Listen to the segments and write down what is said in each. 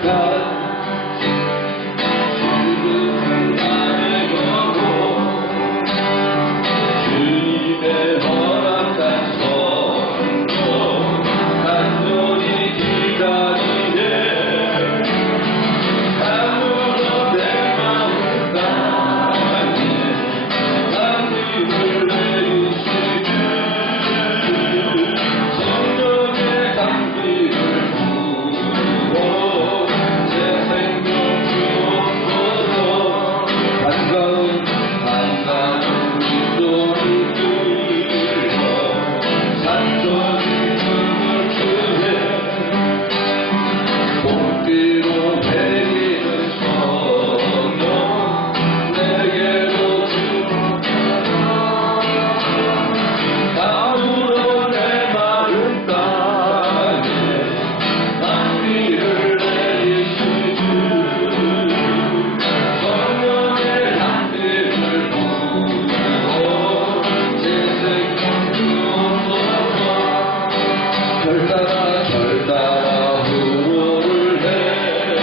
절 따라 후원을 해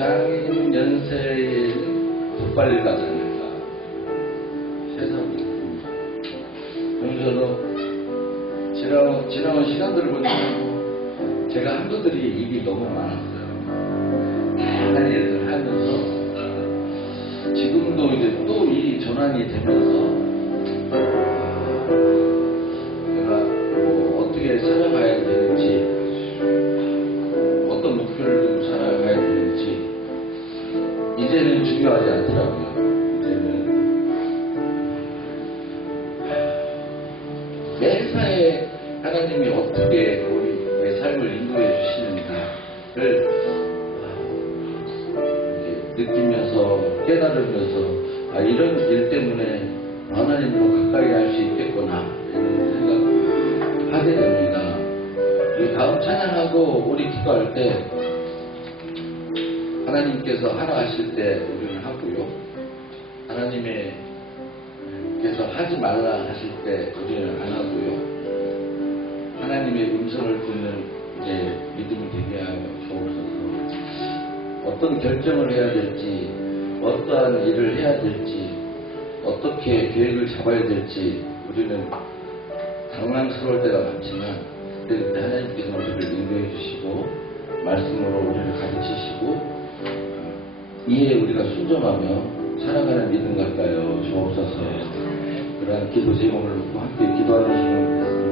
장인 연세에는 족발일 가지 않을까. 세상에. 그래서 지나온 시간들을 보니까 제가 한 것들이 입이 너무 많았어요. 다양한 일을 하면서 지금도 이제 또 이 전환이 되면서 내가 뭐 어떻게 살아가야 되는지, 어떤 목표를 두고 살아가야 되는지 이제는 중요하지 않더라고요. 이제는 매사에 하나님이 어떻게 우리의 삶을 인도해 주시는가를 느끼면서 깨달으면서 이런 일 때문에 하나님으로 가까이 할 수 있겠구나 이런 생각하게 됩니다. 우리 다음 찬양하고 우리 기도할 때 하나님께서 하라 하실 때 우리는 하고요. 하나님께서 하지 말라 하실 때 우리는 안 하고요. 하나님의 음성을 듣는 이제 믿음이 되게 하여 주옵소서. 어떤 결정을 해야 될지, 어떠한 일을 해야 될지, 어떻게 계획을 잡아야 될지 우리는 당황스러울 때가 많지만 그때 하나님께서 우리를 인도해 주시고 말씀으로 우리를 가르치시고 이에 우리가 순종하며 살아가는 믿음 같아요. 주옵소서. 그러한 기도 제목을 놓고 함께 기도하는 시간을 갖습니다.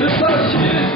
Let's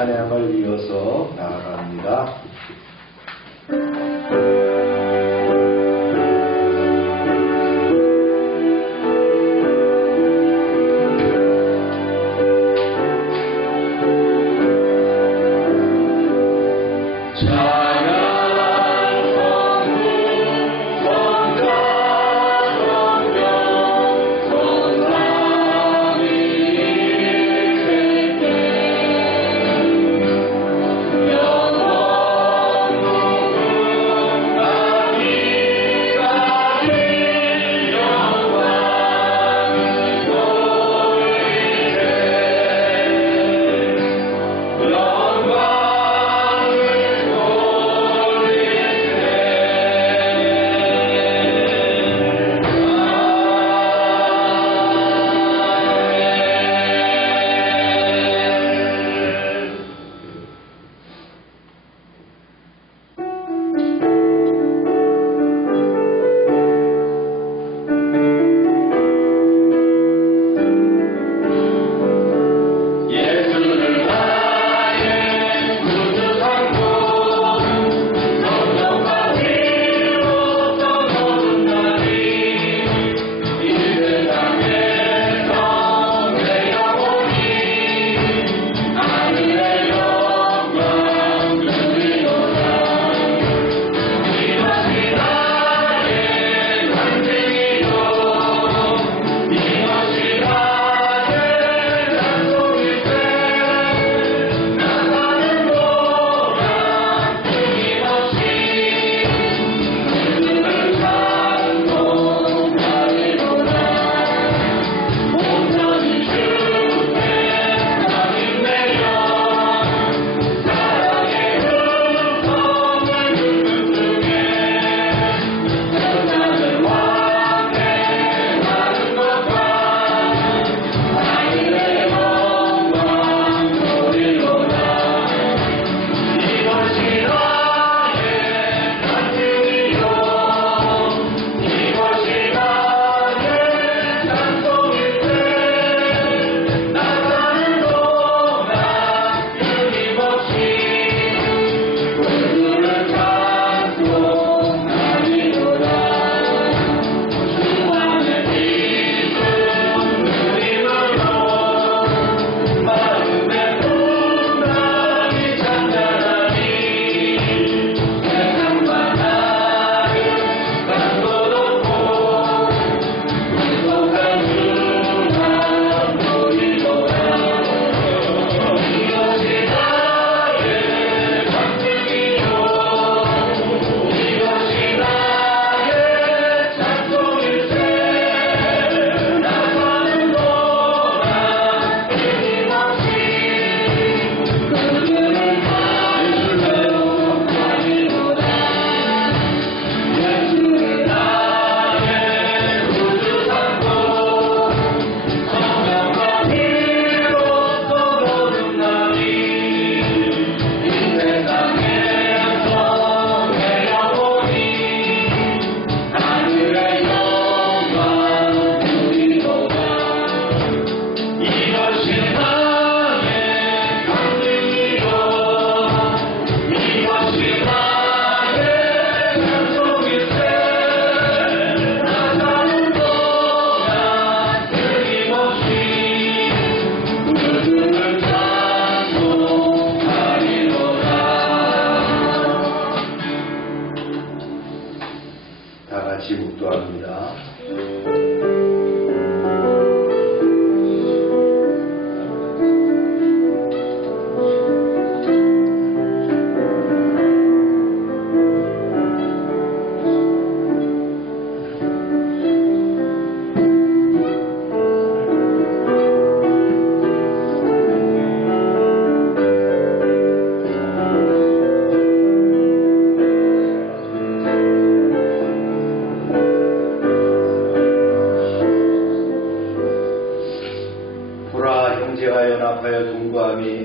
찬양을 이어서 나아갑니다.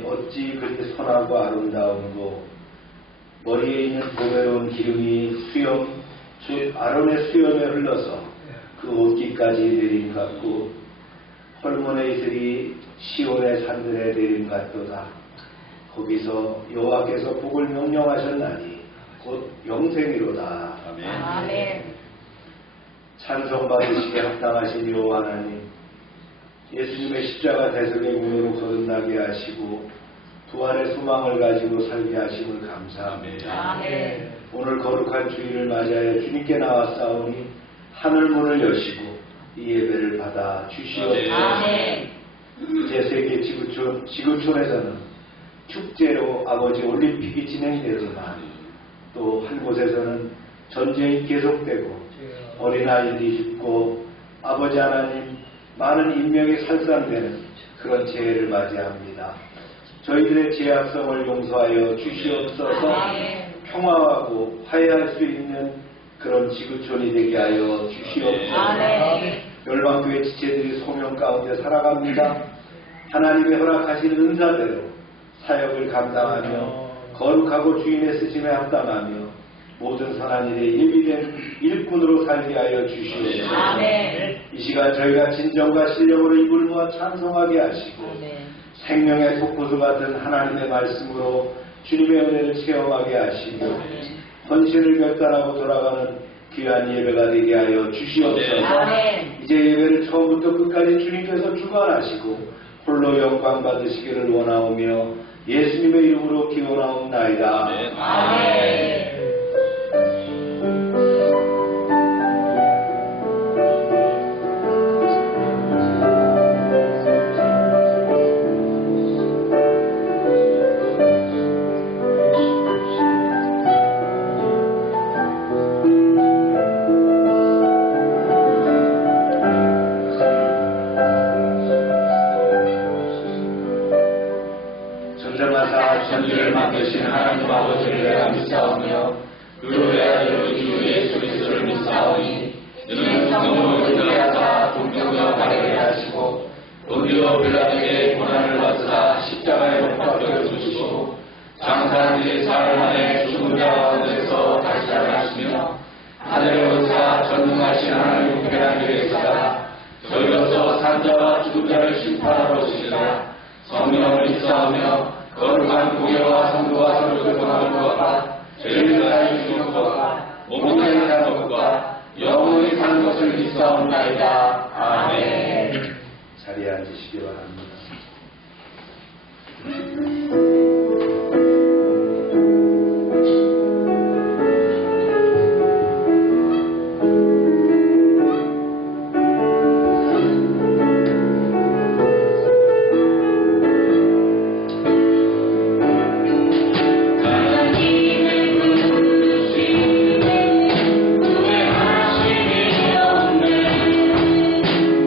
어찌 그리 선하고 아름다운고. 머리에 있는 보배로운 기름이 아론의 수염에 흘러서 그 옷깃까지 내림 같고 헐몬의 이슬이 시온의 산들에 내림 같도다. 거기서 여호와께서 복을 명령하셨나니 곧 영생이로다. 아멘. 아멘. 찬송받으시게 합당하신 여호와 하나님, 예수님의 십자가 대속의 운으로 거듭나게 하시고 부활의 소망을 가지고 살게 하심을 감사합니다. 아멘. 오늘 거룩한 주일을 맞이하여 주님께 나왔사오니 하늘 문을 여시고 이 예배를 받아 주시옵소서. 아멘. 이제 세계 지구촌에서는 축제로 아버지 올림픽이 진행되지만 또 한 곳에서는 전쟁이 계속되고 어린아이들이 죽고 아버지 하나님 많은 인명이 살상되는 그런 재해를 맞이합니다. 저희들의 죄악성을 용서하여 주시옵소서. 아멘. 평화하고 화해할 수 있는 그런 지구촌이 되게 하여 주시옵소서. 아멘. 열방교회 지체들이 소명 가운데 살아갑니다. 하나님의 허락하신 은사대로 사역을 감당하며 거룩하고 주인의 쓰심에 합당하며 모든 선한 일에 예비된 일꾼으로 살게 하여 주시옵소서. 아멘. 이 시간 저희가 진정과 실력으로 입을 모아 찬송하게 하시고 아멘. 생명의 속구수 같은 하나님의 말씀으로 주님의 은혜를 체험하게 하시며 헌신을 결단하고 돌아가는 귀한 예배가 되게 하여 주시옵소서. 아멘. 이제 예배를 처음부터 끝까지 주님께서 주관하시고 홀로 영광 받으시기를 원하오며 예수님의 이름으로 기원하옵나이다. 아멘. 전쟁하사 천지를 만드신 하나님 아버지를 내가 믿사오며 그 외아들 우리 주 예수 그리스도를 믿사오니 이는 성령을 인도하사 동정녀 바르게 하시고 본디오 빌라도에게 고난을 받으사 십자가에 못 박혀 죽으시고 장사한 지 사흘 만에 죽은 자 가운데서 다시 살아나시며 하늘에 오르사 전능하신 하나님 우편한 계시다가 저희로서 산자와 죽은 자를 심판하러 오시리라. 성령을 믿사오며 거룩한 공예와 성도와 서로를 통하는 것과 죄를 다해 주시는 것과 몸을 행하는 것과 영원히 사는 것을 믿사옵나이다. 아멘. 자리에 앉으시기 바랍니다.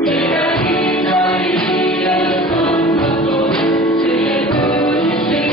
내가 이 자리에 선 것도 주의 부르심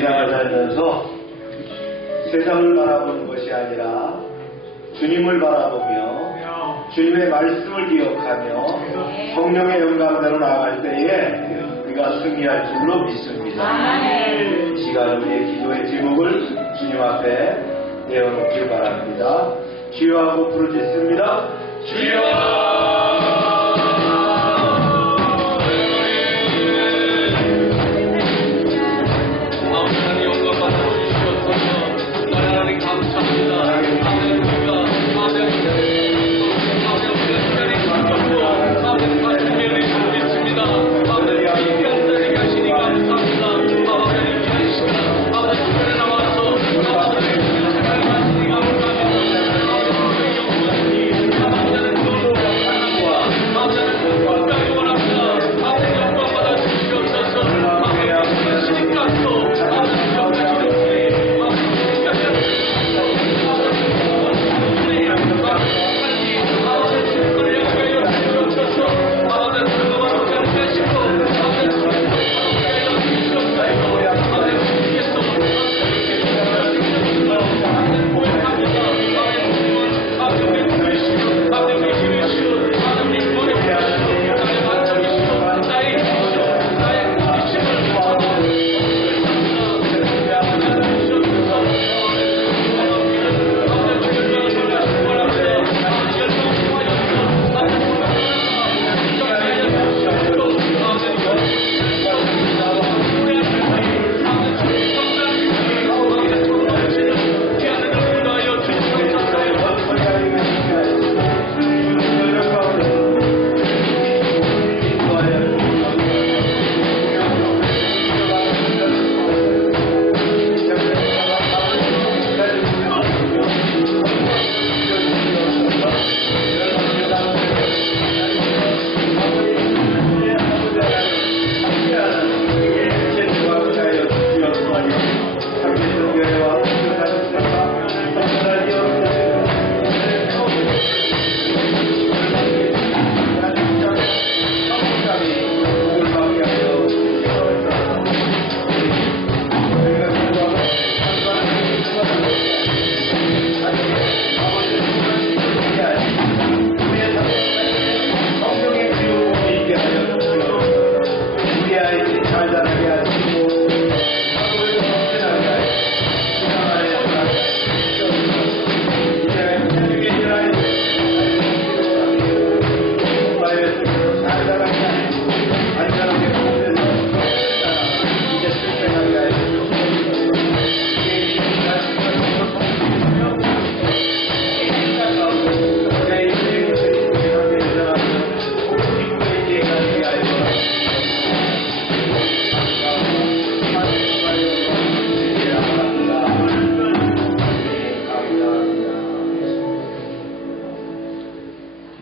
세상을 살면서 세상을 바라보는 것이 아니라 주님을 바라보며 주님의 말씀을 기억하며 성령의 영감대로 나아갈 때에 우리가 승리할 줄로 믿습니다. 이 시간 우리의 기도의 제목을 주님 앞에 내어놓길 바랍니다. 주여하고 부르짖습니다. 주여!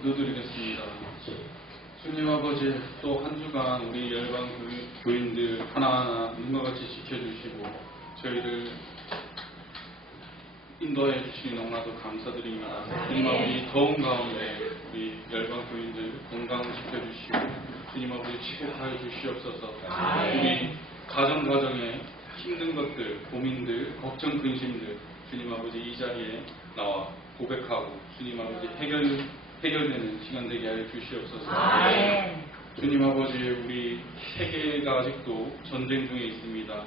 기도드리겠습니다. 주님 아버지, 또 한 주간 우리 열방 교인들 하나하나 눈과 같이 지켜주시고 저희를 인도해 주시니 너무나도 감사드립니다. 주님 아버지, 더운 가운데 우리 열방 교인들 건강시켜주시고 주님 아버지 축복하여 주시옵소서. 우리 가정에 힘든 것들, 고민들, 걱정, 근심들 주님 아버지 이 자리에 나와 고백하고 주님 아버지 해결되는 시간 되게 하여 주시옵소서. 주님 아버지, 우리 세계가 아직도 전쟁 중에 있습니다.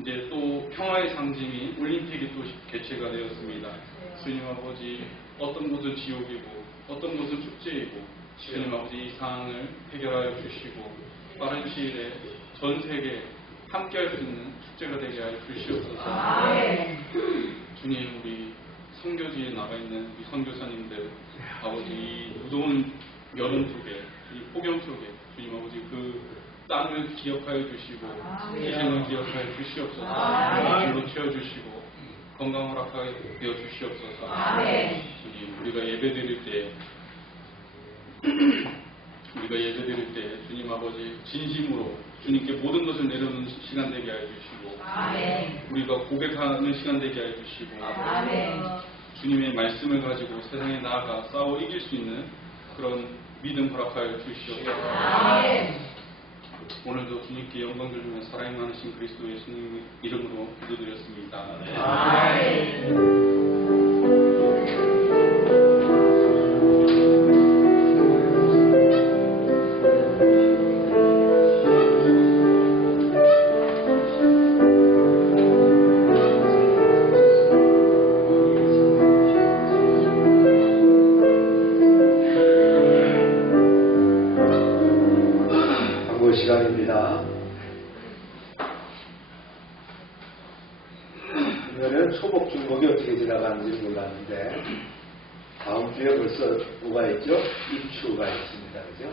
이제 또 평화의 상징인 올림픽이 또 개최가 되었습니다. 주님 아버지, 어떤 곳은 지옥이고 어떤 곳은 축제이고 주님 아버지 이 상황을 해결하여 주시고 빠른 시일에 전 세계 함께 할 수 있는 축제가 되게 하여 주시옵소서. 주님, 우리 선교지에 나가 있는 이 선교사님들 아버지 이 무더운 여름 속에 이 폭염 속에 주님 아버지 그 땅을 기억하여 주시고 희생을 기억하여 주시옵소서. 주로 채워주시고 건강 허락하여 주시옵소서. 주님, 우리가 예배드릴 때 주님 아버지 진심으로 주님께 모든 것을 내려놓는 시간 되게 하여 주시고 우리가 고백하는 시간 되게 하여 주시고 주님의 말씀을 가지고 세상에 나아가 싸워 이길 수 있는 그런 믿음 허락하여 주시옵소서. 오늘도 주님께 영광 돌리며 사랑이 많으신 그리스도 예수님 이름으로 기도드렸습니다. 시간입니다. 오늘은 초복 중복이 어떻게 지나가는지 몰랐는데 다음 주에 벌써 뭐가 있죠? 입추가 있습니다. 그죠?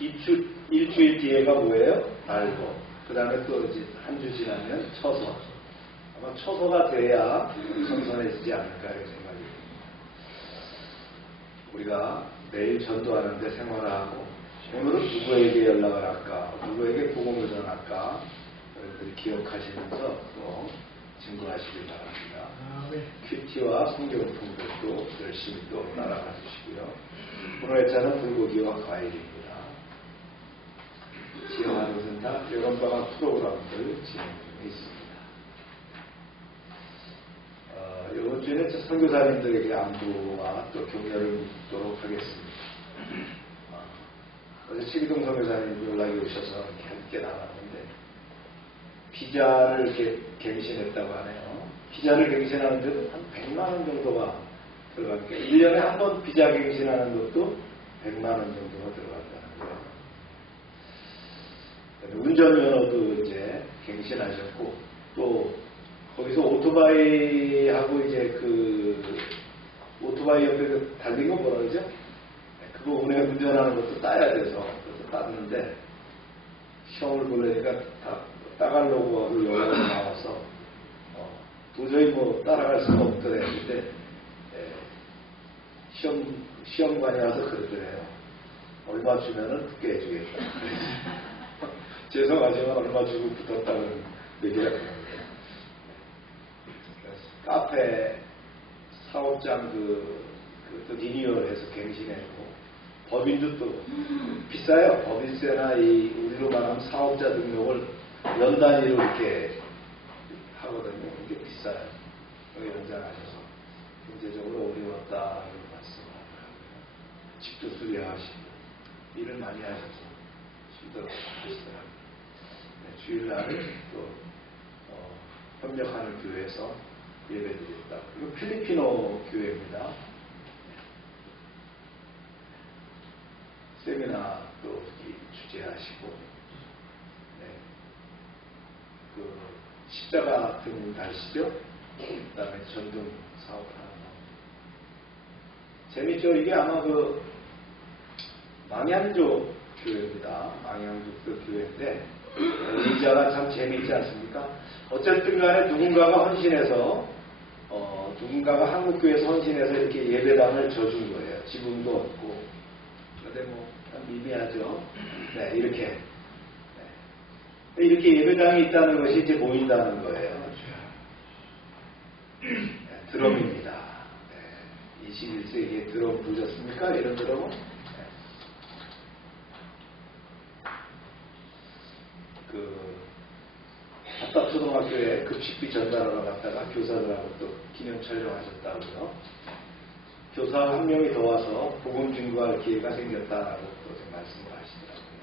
입추 일주일 뒤에가 뭐예요? 달고 그 다음에 또 이제 한 주 지나면 처서. 아마 처서가 돼야 선선해지지 않을까 이런 생각이 듭니다. 우리가 매일 전도하는데 생활하고 오늘은 누구에게 연락을 할까? 누구에게 복음을 전할까? 여러분들이 기억하시면서 또 증거하시길 바랍니다. 큐티와 성경통들도 열심히 또 따라가 주시고요. 오늘 회차는 불고기와 과일입니다. 지역하는 것은 다 여름방학 프로그램들 진행 중에 있습니다. 이번 주에는 선교사님들에게 안부와 또 격려를 묻도록 하겠습니다. 어제 치기동 선교사님 연락이 오셔서 이렇게 함께 나갔는데 비자를 이렇게 갱신했다고 하네요. 비자를 갱신하는 데도 한 100만 원 정도가 들어가니까 1년에 한 번 비자 갱신하는 것도 100만 원 정도가 들어간다는 거예요. 운전면허도 이제 갱신하셨고 또 거기서 오토바이하고 이제 그 오토바이 옆에 달린 거 뭐라 그러죠? 그거 운전하는 것도 따야 돼서 그래서 땄는데 시험을 보려니까 다 따가려고 하고 영어가 나와서 도저히 뭐 따라갈 수가 없더래. 근데 시험관이 와서 그러더래요. 얼마 주면은 붙게 해주겠다. 죄송하지만 얼마 주고 붙었다는 얘기가 그러는데 카페 사업장 또 리뉴얼해서 갱신했고 법인도 또 비싸요. 법인세나 우리로 말하면 사업자 등록을 연 단위로 이렇게 하거든요. 이게 비싸요. 여기 연장하셔서 경제적으로 어려웠다는 말씀을 하더라고요. 집도 수리하시고 일을 많이 하셔서 힘들어 하시더라고요. 네, 주일날은 또 협력하는 교회에서 예배드렸다. 그리고 필리핀어 교회입니다. 세미나도 주재하시고, 네. 그 십자가 등 가시죠? 그 다음에 전등 사업을 하는 거. 재밌죠? 이게 아마 그 망향족 교회입니다. 망향족 교회인데 의자가 참 재미있지 않습니까? 어쨌든 간에 누군가가 헌신해서 누군가가 한국교회에서 헌신해서 이렇게 예배당을 져준 거예요. 지분도 없고. 근데 뭐 미미하죠. 네, 이렇게. 네. 이렇게 예배당이 있다는 것이 이제 보인다는 거예요. 네, 드럼입니다. 네, 21세기에 드럼 보셨습니까? 이런 드럼은? 네. 답답초등학교에 급식비 전달하러 갔다가 교사들하고 또 기념 촬영하셨다고요. 교사 한 명이 더 와서 복음 증거할 기회가 생겼다라고 또 말씀을 하시더라고요.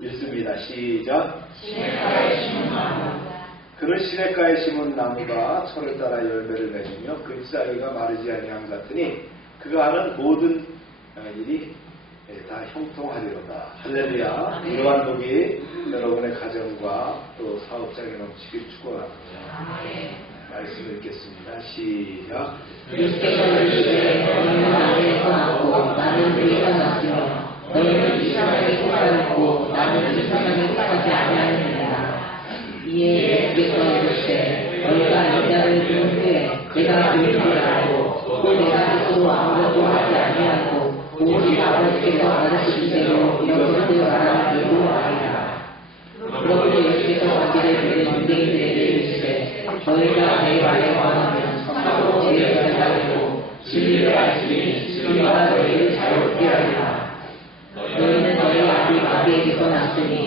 읽습니다. 시작. 시냇가에 심은 나무. 그는 시냇가에 심은 나무가 철을 따라 열매를 맺으며 그 잎사귀가 마르지 아니함 같으니 그가 하는 모든 일이 다 형통하리로다. 할렐루야. 이러한 복이 여러분의 가정과 또 사업장에 넘치길 축원합니다. 말씀 읽겠습니다. 시작. 그리스도께서 이르시되 너희는 나를 떠났고 나는 너희가 났으며 너희는 이 세상에 속하였고 나는 이 세상에 속하지 아니하느니라. 이에 예수께서 이르시되 너희가 이 자를 들은 후에 내가 그리스도를 알고 또 내가 스스로 아무것도 하지 아니하고 오직 아버지께서 가르치신 대로 이렇게 말하는 이유로 아니라. 그러므로 예수께서 자기를 믿는 유대인들에게 이르시되 너희가 내 말에 원하면 참으로 죄를 사하고 진리를 알지니 진리가 너희를 자유롭게 하리라. 너희는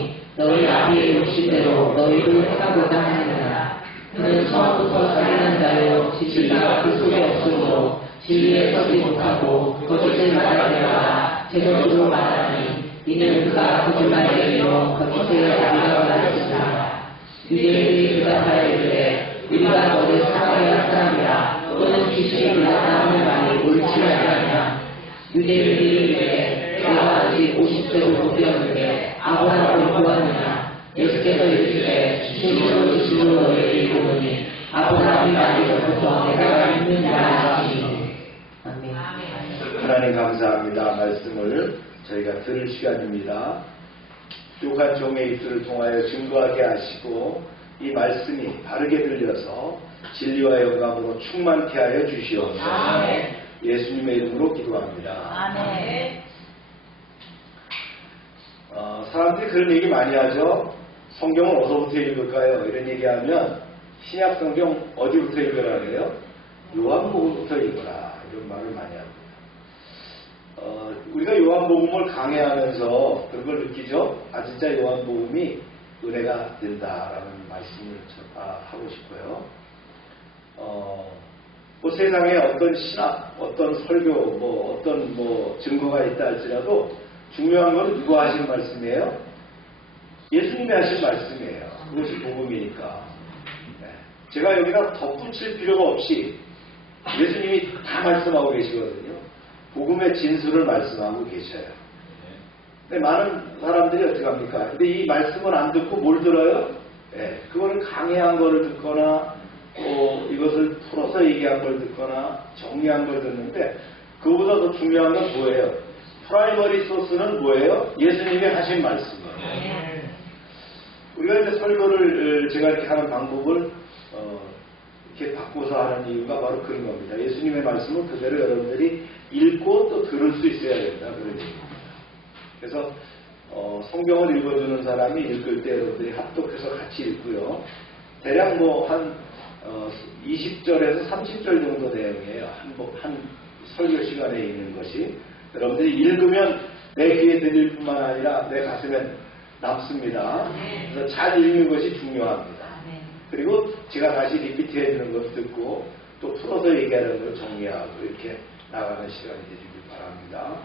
하오니 너희 아비의 욕심대로 너희도 행하고자 하느니라. 그는 처음부터 살인한 자요 진리가 그 속에 없으므로 진리에 서지 못하고 거짓을 말하려다가 제도주로 말하니 이는 그가 거짓말에 이르러 거짓의 자비가 말했습니다. 유대인들이 대답하여 이르되 우리가 너를 사마리아 사람이라 또는 귀신이 들렸다 하는 말이 옳지 아니하냐. 유대인들이 이르되 내가 아직 50세로 못 되었는데 아브라함을 보았느냐. 예수께서 이르시되 진실로 너희에게 이르노니 아브라함이 나에게로부터 내가 믿느니라 하시니. 아멘. 하나님 감사합니다. 말씀을 저희가 들을 시간입니다. 욕한 종의 입술을 통하여 증거하게 하시고 이 말씀이 바르게 들려서 진리와 영감으로 충만케 하여 주시옵소서. 아멘. 예수님의 이름으로 기도합니다. 아멘. 사람들이 그런 얘기 많이 하죠. 성경을 어디부터 읽을까요? 이런 얘기하면 신약 성경 어디부터 읽으라 그래요? 요한복음부터 읽어라 이런 말을 많이 합니다. 우리가 요한복음을 강해하면서 그런 걸 느끼죠. 진짜 요한복음이 은혜가 된다라는 말씀을 하고 싶어요. 뭐 세상에 어떤 신학, 어떤 설교, 어떤 증거가 있다 할지라도 중요한 건 누가 하신 말씀이에요? 예수님이 하신 말씀이에요. 그것이 복음이니까. 제가 여기다 덧붙일 필요가 없이 예수님이 다 말씀하고 계시거든요. 복음의 진술을 말씀하고 계셔요. 근데 많은 사람들이 어떻게 합니까? 근데 이 말씀을 안 듣고 뭘 들어요? 그거는 강의한 거를 듣거나 이것을 풀어서 얘기한 걸 듣거나 정리한 걸 듣는데 그거보다 더 중요한 건 뭐예요? 프라이머리 소스는 뭐예요? 예수님이 하신 말씀이에요. 우리가 이제 설교를 제가 이렇게 하는 방법을 이렇게 바꿔서 하는 이유가 바로 그런 겁니다. 예수님의 말씀을 그대로 여러분들이 읽고 또 들을 수 있어야 된다. 그런 얘기입니다. 그래서 성경을 읽어주는 사람이 읽을 때 여러분들이 합독해서 같이 읽고요. 대략 한 20절에서 30절 정도 내용이에요. 한 설교 시간에 있는 것이. 여러분들이 읽으면 내 귀에 들릴 뿐만 아니라 내 가슴에 남습니다. 그래서 잘 읽는 것이 중요합니다. 그리고 제가 다시 리피트 해주는 것을 듣고 또 풀어서 얘기하는 걸 정리하고 이렇게 나가는 시간이 되시길 바랍니다.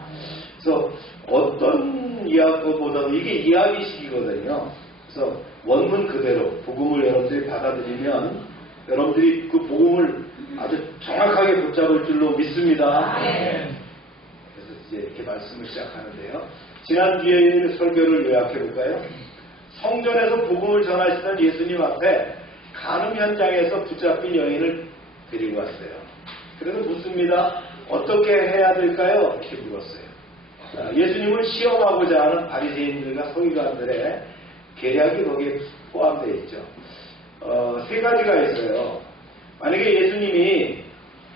그래서 어떤 이야기보다도 이게 이야기식이거든요. 그래서 원문 그대로 복음을 여러분들이 받아들이면 여러분들이 그 복음을 아주 정확하게 붙잡을 줄로 믿습니다. 그래서 이제 이렇게 말씀을 시작하는데요. 지난주에 설교를 요약해 볼까요? 성전에서 복음을 전하시던 예수님 앞에 간음 현장에서 붙잡힌 여인을 데리고 왔어요. 그래서 묻습니다. 어떻게 해야 될까요? 이렇게 물었어요. 예수님을 시험하고자 하는 바리새인들과 서기관들의 계략이 거기에 포함되어 있죠. 세 가지가 있어요. 만약에 예수님이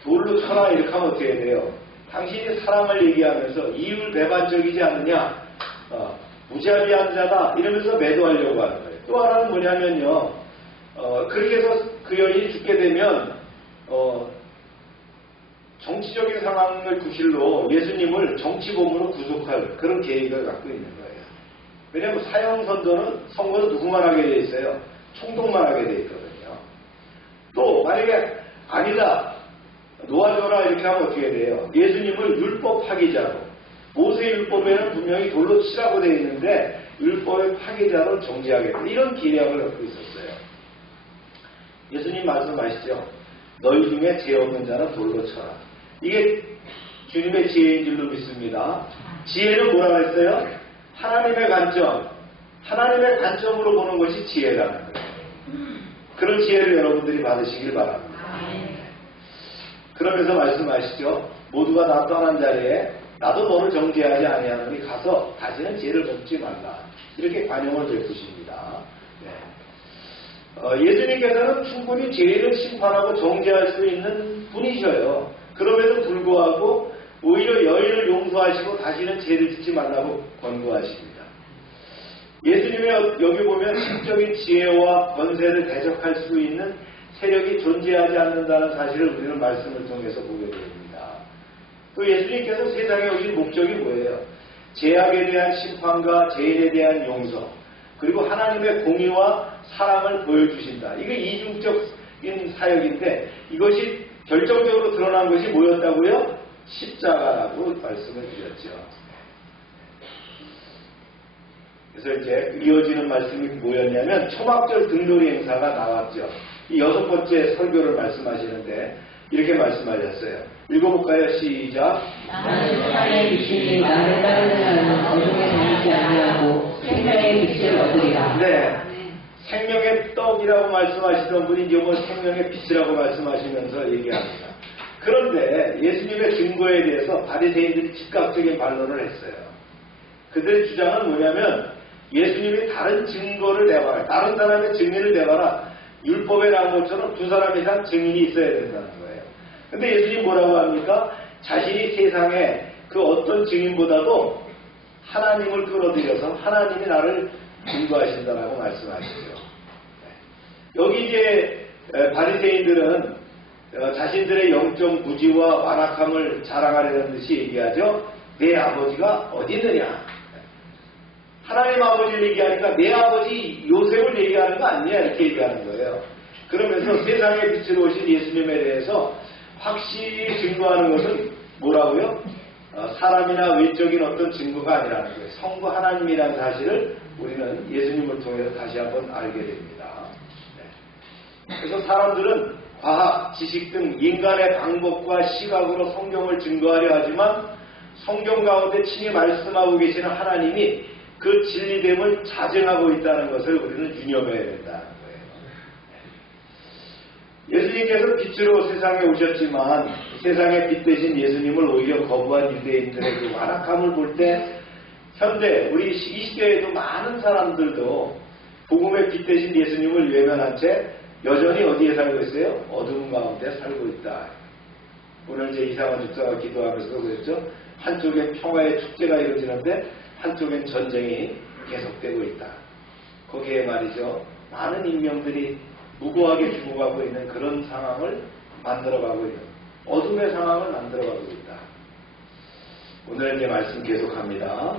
돌로 쳐라 이렇게 하면 어떻게 해야 돼요? 당신이 사랑을 얘기하면서 이율 배반적이지 않느냐, 무자비한 자다 이러면서 매도하려고 하는 거예요. 또 하나는 뭐냐면요, 그렇게 해서 그 여인이 죽게 되면 정치적인 상황을 구실로 예수님을 정치범으로 구속할 그런 계획을 갖고 있는 거예요. 왜냐하면 사형선고는 누구만 하게 돼 있어요? 총독만 하게 돼 있거든요. 또 만약에 아니다, 놓아줘라 이렇게 하면 어떻게 돼요? 예수님을 율법 파기자로, 모세 율법에는 분명히 돌로 치라고 되어 있는데 율법의 파기자로 정죄하겠다. 이런 계략을 갖고 있었어요. 예수님 말씀하시죠. 너희 중에 죄 없는 자는 돌로 쳐라. 이게 주님의 지혜인 줄로 믿습니다. 지혜는 뭐라고 했어요? 하나님의 관점으로 보는 것이 지혜라는 거예요. 그런 지혜를 여러분들이 받으시길 바랍니다. 그러면서 말씀하시죠. 모두가 나 떠난 자리에 나도 너를 정죄하지 아니하노니 가서 다시는 죄를 범치 말라. 이렇게 관용을 베푸십니다. 예수님께서는 충분히 죄를 심판하고 정죄할 수 있는 분이셔요. 그럼에도 불구하고 오히려 여인을 용서하시고 다시는 죄를 짓지 말라고 권고하십니다. 예수님의 여기 보면 신적인 지혜와 권세를 대적할 수 있는 세력이 존재하지 않는다는 사실을 우리는 말씀을 통해서 보게 됩니다. 또 예수님께서 세상에 오신 목적이 뭐예요? 죄악에 대한 심판과 죄인에 대한 용서, 그리고 하나님의 공의와 사랑을 보여주신다. 이게 이중적인 사역인데 이것이 결정적으로 드러난 것이 뭐였다고요? 십자가라고 말씀을 드렸죠. 그래서 이제 이어지는 말씀이 뭐였냐면 초막절 등놀이 행사가 나왔죠. 이 6번째 설교를 말씀하시는데 이렇게 말씀하셨어요. 읽어볼까요? 시작. 나는 세상의 빛이니 나를 따르는 자는 어둠에 다니지 아니하고 생명의 빛을 얻으리라. 네. 생명의 떡이라고 말씀하시던 분이 이번 생명의 빛이라고 말씀하시면서 얘기합니다. 그런데 예수님의 증거에 대해서 바리새인들이 즉각적인 반론을 했어요. 그들의 주장은 뭐냐면 예수님이 다른 증거를 내봐라. 다른 사람의 증인을 내봐라. 율법에 나온 것처럼 두 사람 이상 증인이 있어야 된다는 거예요. 근데 예수님 뭐라고 합니까? 자신이 세상에 그 어떤 증인보다도 하나님을 끌어들여서 하나님이 나를 증거하신다라고 말씀하시죠. 여기 이제 바리새인들은 자신들의 영적 무지와 완악함을 자랑하려는 듯이 얘기하죠. 내 아버지가 어디 있느냐? 하나님 아버지를 얘기하니까 내 아버지 요셉을 얘기하는 거 아니냐 이렇게 얘기하는 거예요. 그러면서 세상의 빛으로 오신 예수님에 대해서 확실히 증거하는 것은 뭐라고요? 사람이나 외적인 어떤 증거가 아니라는 거예요. 성부 하나님이라는 사실을 우리는 예수님을 통해서 다시 한번 알게 됩니다. 네. 그래서 사람들은 과학, 지식 등 인간의 방법과 시각으로 성경을 증거하려 하지만 성경 가운데 친히 말씀하고 계시는 하나님이 그 진리됨을 자증하고 있다는 것을 우리는 유념해야 된다는 거예요. 예수님께서 빛으로 세상에 오셨지만 세상의 빛 대신 예수님을 오히려 거부한 유대인들의 그 완악함을 볼 때 현대 우리 이 시대에도 많은 사람들도 복음의 빛 대신 예수님을 외면한 채 여전히 어디에 살고 있어요? 어두운 가운데 살고 있다. 오늘 이제 이상한 집사가 기도하면서도 그랬죠. 한쪽엔 평화의 축제가 이루어지는데 한쪽엔 전쟁이 계속되고 있다. 거기에 말이죠. 많은 인명들이 무고하게 죽어가고 있는 그런 상황을 만들어가고 있는 어둠의 상황을 만들어가고 있다. 오늘 이제 말씀 계속합니다.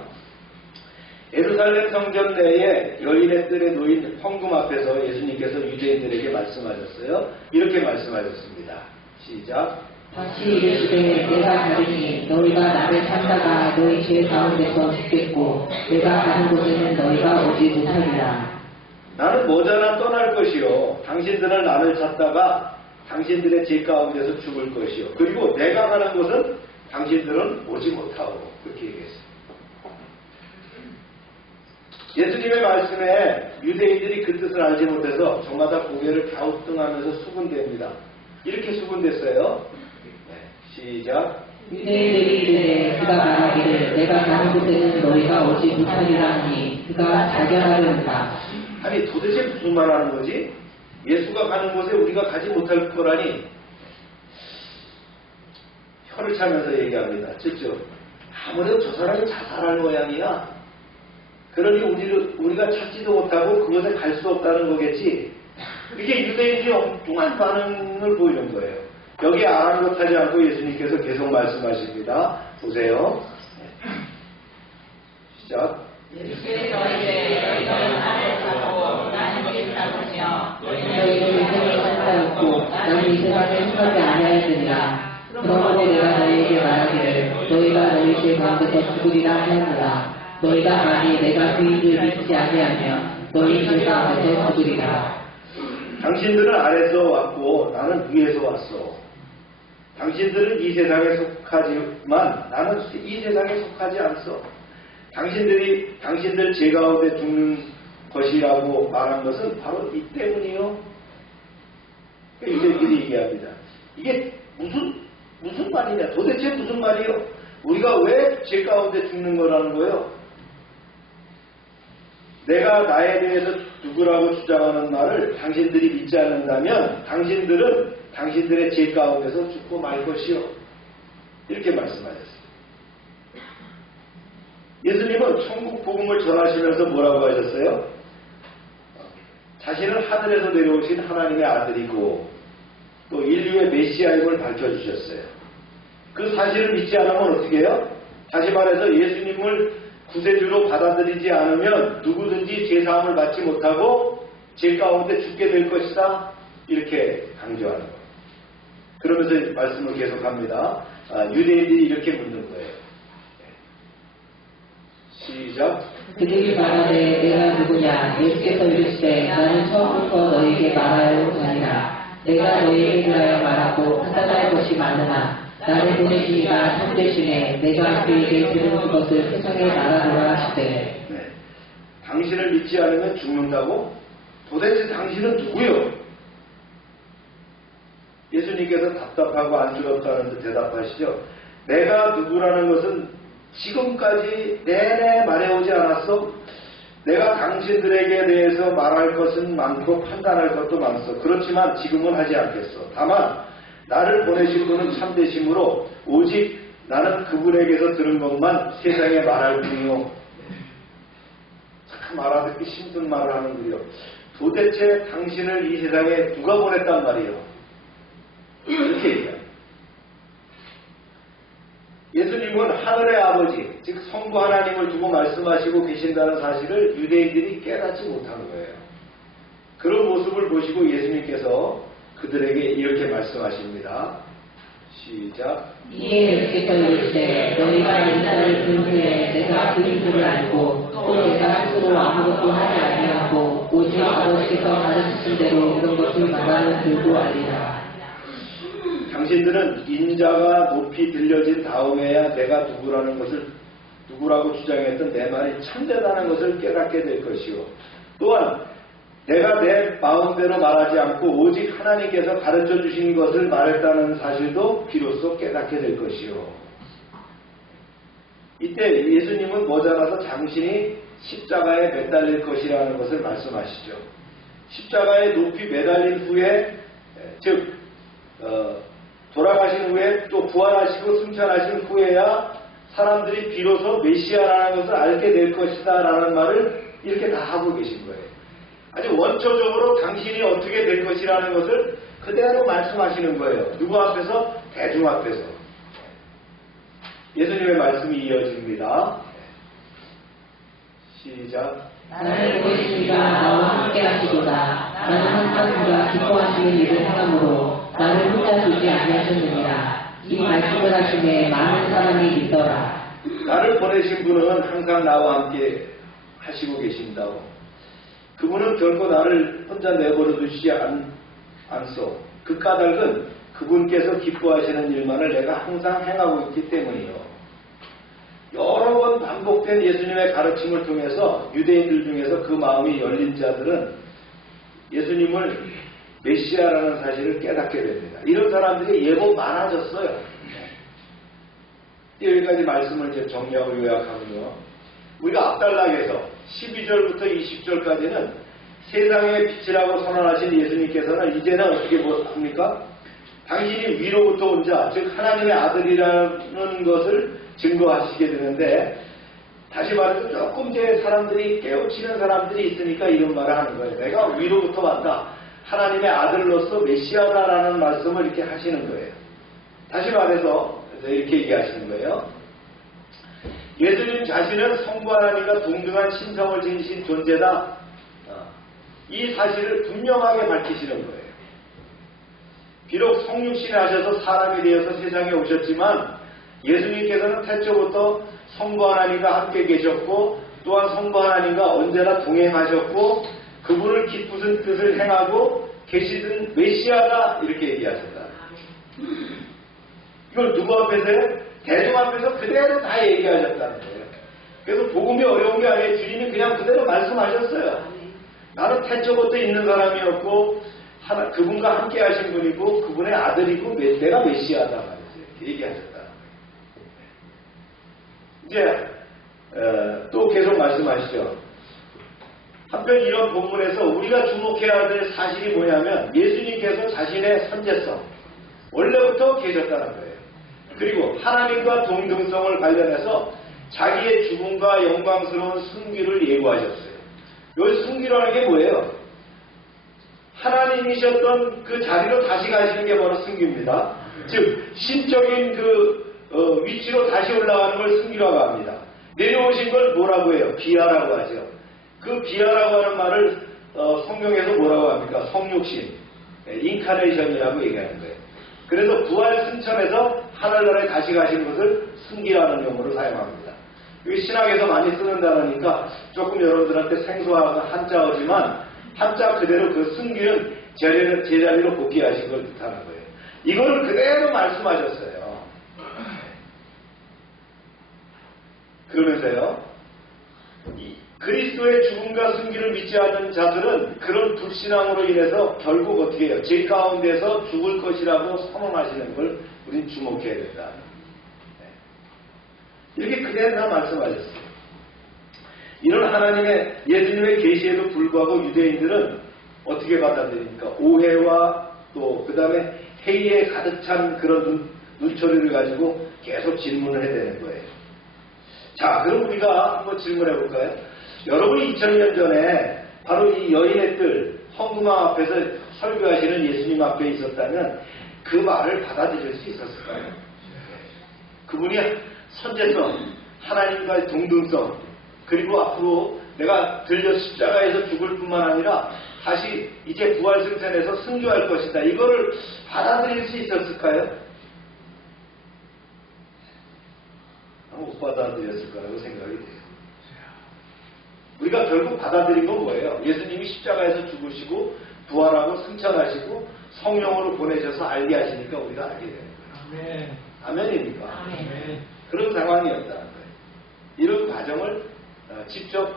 예루살렘 성전 내에 여인의 뜰에 놓인 헌금 앞에서 예수님께서 유대인들에게 말씀하셨어요. 이렇게 말씀하셨습니다. 시작. 다시 이르시되 내가 가리니 너희가 나를 찾다가 너희 죄 가운데서 죽겠고 내가 가는 곳에는 너희가 오지 못하리라. 나는 머지않아 떠날 것이요 당신들은 나를 찾다가 당신들의 죄 가운데서 죽을 것이요 그리고 내가 가는 곳은 당신들은 오지 못하고 그렇게 얘기했어요. 예수님의 말씀에 유대인들이 그 뜻을 알지 못해서 저마다 고개를 갸우뚱하면서 수군댑니다. 이렇게 수군댔어요. 시작. 유대인들이 이르되 그가 말하기를 내가 가는 곳에는 너희가 오지 못하리라 하니 그가 자결하려는가. 아니 도대체 무슨 말 하는 거지? 예수가 가는 곳에 우리가 가지 못할 거라니. 혀를 차면서 얘기합니다. 즉 아무래도 저 사람이 자살할 모양이야. 그러니 우리가 찾지도 못하고 그곳에 갈 수 없다는 거겠지. 이게 유대인들이 엉뚱한 반응을 보이는 거예요. 여기에 아랑곳하지 않고 예수님께서 계속 말씀하십니다. 보세요. 시작. 이제 너희는 나를 찾고 나는 길 찾으며 너희는 인생을 찾아왔고 나는 이 세상에 속하지 아니하였느니라. 그러므로 내가 너희에게 말하기를 너희가 너희 죄 가운데서 죽으리라 하였노라. 너희가 만일 내가 그 일을 믿지 아니하면 너희 죄 가운데서 죽으리라. 당신들은 아래서 왔고 나는 위에서 왔어. 당신들은 이 세상에 속하지만 나는 이 세상에 속하지 않소. 당신들 죄 가운데 죽는 것이라고 말한 것은 바로 이 때문이요. 이들끼리 얘기합니다. 이게 무슨 말이냐? 도대체 무슨 말이요? 우리가 왜 죄 가운데 죽는 거라는 거예요? 내가 나에 대해서 누구라고 주장하는 말을 당신들이 믿지 않는다면 당신들은 당신들의 죄 가운데서 죽고 말 것이요. 이렇게 말씀하셨어요. 예수님은 천국 복음을 전하시면서 뭐라고 하셨어요? 자신은 하늘에서 내려오신 하나님의 아들이고 또 인류의 메시아임을 밝혀주셨어요. 그 사실을 믿지 않으면 어떻게 해요? 다시 말해서 예수님을 구세주로 받아들이지 않으면 누구든지 죄사함을 받지 못하고 죄 가운데 죽게 될 것이다. 이렇게 강조하는 거예요. 그러면서 말씀을 계속합니다. 유대인들이 이렇게 묻는 거예요. 시작. 그들이 말하되 내가 누구냐. 예수께서 이르시되 나는 처음부터 너희에게 말하여 하니라. 내가 너희에게 그하여 말하고 판단할 것이 많으나 나를 보내신 이가 참되시네. 내가 그에게 들은 그것을 세상에 말하노라 하시되. 네. 당신을 믿지 않으면 죽는다고? 도대체 당신은 누구요? 예수님께서 답답하고 안쓰럽다는 듯 대답하시죠. 내가 누구라는 것은 지금까지 내내 말해오지 않았어? 내가 당신들에게 대해서 말할 것은 많고 판단할 것도 많소. 그렇지만 지금은 하지 않겠어. 다만 나를 보내신 분은 참되심으로 오직 나는 그분에게서 들은 것만 세상에 말할 뿐이요. 참 알아듣기 힘든 말을 하는군요. 도대체 당신을 이 세상에 누가 보냈단 말이에요? 이렇게 얘기해요. 예수님은 하늘의 아버지, 즉 성부 하나님을 두고 말씀하시고 계신다는 사실을 유대인들이 깨닫지 못하는 거예요. 그런 모습을 보시고 예수님께서 그들에게 이렇게 말씀하십니다. 시작. 이에 예수께서 이르시되 너희가 인자를 본 후에 내가 그 이름을 알고 또 내가 스스로 아무것도 하지 아니하고 오직 아버지께서 가르치신 대로 이런 것을 말하는 줄도 알리라. 당신들은 인자가 높이 들려진 다음에야 내가 누구라고 주장했던 내 말이 참되다는 것을 깨닫게 될 것이요. 또한 내가 내 마음대로 말하지 않고 오직 하나님께서 가르쳐 주신 것을 말했다는 사실도 비로소 깨닫게 될 것이요. 이때 예수님은 머지않아서 당신이 십자가에 매달릴 것이라는 것을 말씀하시죠. 십자가에 높이 매달린 후에, 즉 돌아가신 후에 또 부활하시고 승천하신 후에야 사람들이 비로소 메시아라는 것을 알게 될 것이다 라는 말을 이렇게 다 하고 계신 거예요. 아주 원초적으로 당신이 어떻게 될 것이라는 것을 그대로 말씀하시는 거예요. 누구 앞에서? 대중 앞에서. 예수님의 말씀이 이어집니다. 시작. 나를 보내신 이가 나와 함께 하시도다. 나는 항상 그가 기뻐하시는 일을 행함으로 나를 혼자 두지 아니하셨느니라. 이 말씀을 하시매 많은 사람이 믿더라. 나를 보내신 분은 항상 나와 함께 하시고 계신다고. 그분은 결코 나를 혼자 내버려 두시지 않소. 그 까닭은 그분께서 기뻐하시는 일만을 내가 항상 행하고 있기 때문이요. 여러 번 반복된 예수님의 가르침을 통해서 유대인들 중에서 그 마음이 열린 자들은 예수님을 메시아라는 사실을 깨닫게 됩니다. 이런 사람들이 예고 많아졌어요. 여기까지 말씀을 이제 정리하고 요약하면요. 우리가 앞단락에서 12절부터 20절까지는 세상의 빛이라고 선언하신 예수님께서는 이제는 어떻게 합니까? 당신이 위로부터 온 자, 즉 하나님의 아들이라는 것을 증거하시게 되는데, 다시 말해서 조금 제 사람들이 깨우치는 사람들이 있으니까 이런 말을 하는 거예요. 내가 위로부터 왔다. 하나님의 아들로서 메시아다라는 말씀을 이렇게 하시는 거예요. 다시 말해서 이렇게 얘기하시는 거예요. 예수님 자신은 성부 하나님과 동등한 신성을 지니신 존재다. 이 사실을 분명하게 밝히시는 거예요. 비록 성육신이 하셔서 사람이 되어서 세상에 오셨지만 예수님께서는 태초부터 성부 하나님과 함께 계셨고 또한 성부 하나님과 언제나 동행하셨고 그분을 기쁘신 뜻을 행하고 계시던 메시아다 이렇게 얘기하셨다. 이걸 누구 앞에서요? 대중 앞에서 그대로 다 얘기하셨다는 거예요. 그래서 복음이 어려운 게 아니에요. 주님이 그냥 그대로 말씀하셨어요. 나는 태초부터 있는 사람이었고 그분과 함께 하신 분이고 그분의 아들이고 내가 메시아다 말이죠. 이렇게 얘기하셨다. 이제 또 계속 말씀하시죠. 한편 이런 본문에서 우리가 주목해야 될 사실이 뭐냐면 예수님께서 자신의 선제성 원래부터 계셨다는 거예요. 그리고 하나님과 동등성을 관련해서 자기의 죽음과 영광스러운 승귀를 예고하셨어요. 여기 승귀라는 게 뭐예요? 하나님이셨던 그 자리로 다시 가시는 게 바로 승귀입니다. 즉 신적인 그 위치로 다시 올라가는 걸 승귀라고 합니다. 내려오신 걸 뭐라고 해요? 비하라고 하죠. 그 비하라고 하는 말을 성경에서 뭐라고 합니까? 성육신, 인카네이션이라고 얘기하는 거예요. 그래서 부활 승천에서 하늘나라에 다시 가신 것을 승기라는 용어로 사용합니다. 이 신학에서 많이 쓰는 단어니까 조금 여러분들한테 생소한 한자어지만 한자 그대로 그 승기는 제자리로 복귀하신 걸 뜻하는 거예요. 이거를 그대로 말씀하셨어요. 그러면서요, 그리스도의 죽음과 승기를 믿지 않는 자들은 그런 불신앙으로 인해서 결국 어떻게 해요? 제 가운데서 죽을 것이라고 선언하시는 걸 우린 주목해야 된다. 이렇게 그대로 다 말씀하셨어요. 이런 하나님의 예수님의 계시에도 불구하고 유대인들은 어떻게 받아들입니까? 오해와 또 그 다음에 회의에 가득 찬 그런 눈초리를 가지고 계속 질문을 해야 되는 거예요. 자, 그럼 우리가 한번 질문해 볼까요? 여러분이 2000년 전에 바로 이 여인의 뜰 헌금함 앞에서 설교하시는 예수님 앞에 있었다면 그 말을 받아들일 수 있었을까요? 그분이 선제성, 하나님과의 동등성, 그리고 앞으로 내가 들려 십자가에서 죽을 뿐만 아니라 다시 이제 부활승천에서 승조할 것이다. 이거를 받아들일 수 있었을까요? 못 받아들였을 거라고 생각이 돼요. 우리가 결국 받아들인 건 뭐예요? 예수님이 십자가에서 죽으시고 부활하고 승천하시고 성령으로 보내셔서 알게 하시니까 우리가 알게 되는 거예요. 아멘. 아멘입니까? 아멘. 그런 상황이었다는 거예요. 이런 과정을 직접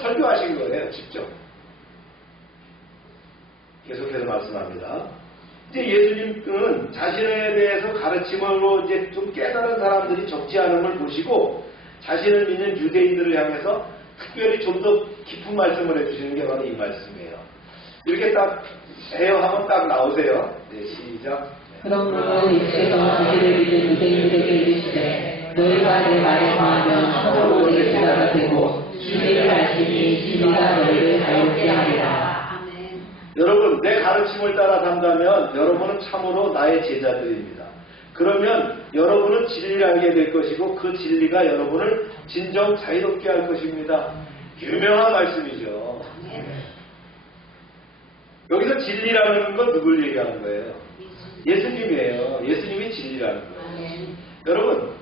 설교하신 거예요. 직접. 계속해서 말씀합니다. 이제 예수님은 자신에 대해서 가르침으로 이제 좀 깨달은 사람들이 적지 않음을 보시고 자신을 믿는 유대인들을 향해서 특별히 좀 더 깊은 말씀을 해주시는 게 바로 이 말씀이에요. 이렇게 딱 해요 하면 딱 나오세요. 네, 시작. 그러므로 예수께서 자기를 믿는 유대인들에게 이르시되 너희가 내 말에 거하면 서로 내 제자가 되고 진리를 알지니 진리가 너희를 자유케 하리라. 여러분, 내 가르침을 따라 산다면 여러분은 참으로 나의 제자들입니다. 그러면 여러분은 진리를 알게 될 것이고 그 진리가 여러분을 진정 자유롭게 할 것입니다. 유명한 말씀이죠. 여기서 진리라는 건 누굴 얘기하는 거예요? 예수님이에요. 예수님이 진리라는 거예요. 여러분,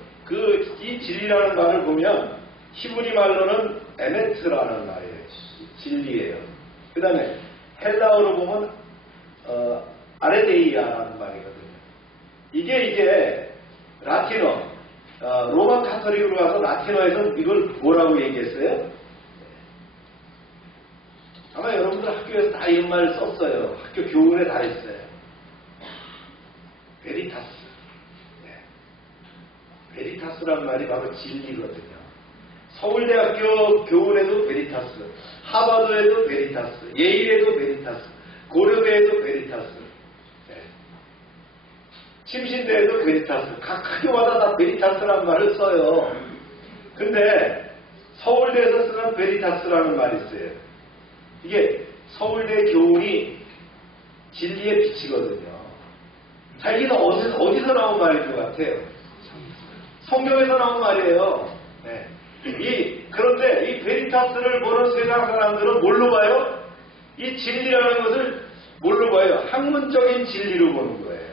이 진리라는 말을 보면 히브리 말로는 에메트라는 말이에요. 진리예요. 그 다음에 헬라어로 보면 아레데이아라는 말이거든요. 이게 라틴어, 로만 카톨릭으로 가서 라틴어에서 이걸 뭐라고 얘기했어요? 아마 여러분들 학교에서 다 이 말을 썼어요. 학교 교훈에 다 있어요. 베리타스. 베리타스란 말이 바로 진리거든요. 서울대학교 교훈에도 베리타스, 하버드에도 베리타스, 예일에도 베리타스, 고려대에도 베리타스, 침신대에도 베리타스, 각 학교마다 다 베리타스라는 말을 써요. 근데 서울대에서 쓰는 베리타스라는 말이 있어요. 이게 서울대 교훈이 진리의 빛이거든요. 자, 이게 어디서 나온 말일 것 같아요? 성경에서 나온 말이에요. 네. 그런데 이 베리타스를 보는 세상 사람들은 뭘로 봐요? 이 진리라는 것을 뭘로 봐요? 학문적인 진리로 보는 거예요.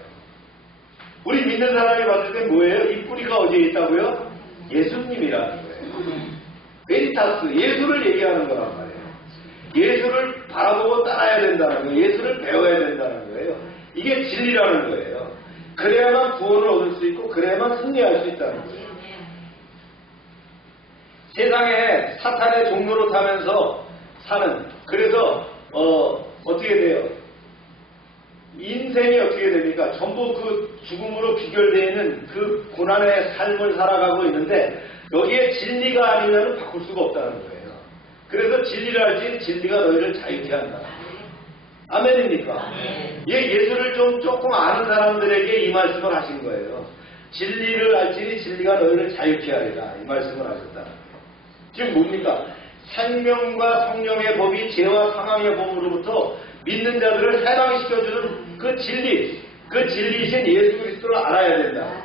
우리 믿는 사람이 봤을 때 뭐예요? 이 뿌리가 어디에 있다고요? 예수님이라는 거예요. 베리타스, 예수를 얘기하는 거란 말이에요. 예수를 바라보고 따라야 된다는 거예요. 예수를 배워야 된다는 거예요. 이게 진리라는 거예요. 그래야만 구원을 얻을 수 있고 그래야만 승리할 수 있다는 거예요. 세상에 사탄의 종로로 타면서 사는, 그래서 어떻게 돼요? 인생이 어떻게 됩니까? 전부 그 죽음으로 귀결되어 있는 그 고난의 삶을 살아가고 있는데 여기에 진리가 아니면 바꿀 수가 없다는 거예요. 그래서 진리를 알지 진리가 너희를 자유케 한다. 아멘입니까? 예수를 조금 아는 사람들에게 이 말씀을 하신 거예요. 진리를 알지니 진리가 너희를 자유케 하리라. 이 말씀을 하셨다는 거예요. 지금 뭡니까? 생명과 성령의 법이 죄와 사망의 법으로부터 믿는 자들을 해방시켜주는 그 진리, 그 진리이신 예수 그리스도를 알아야 된다.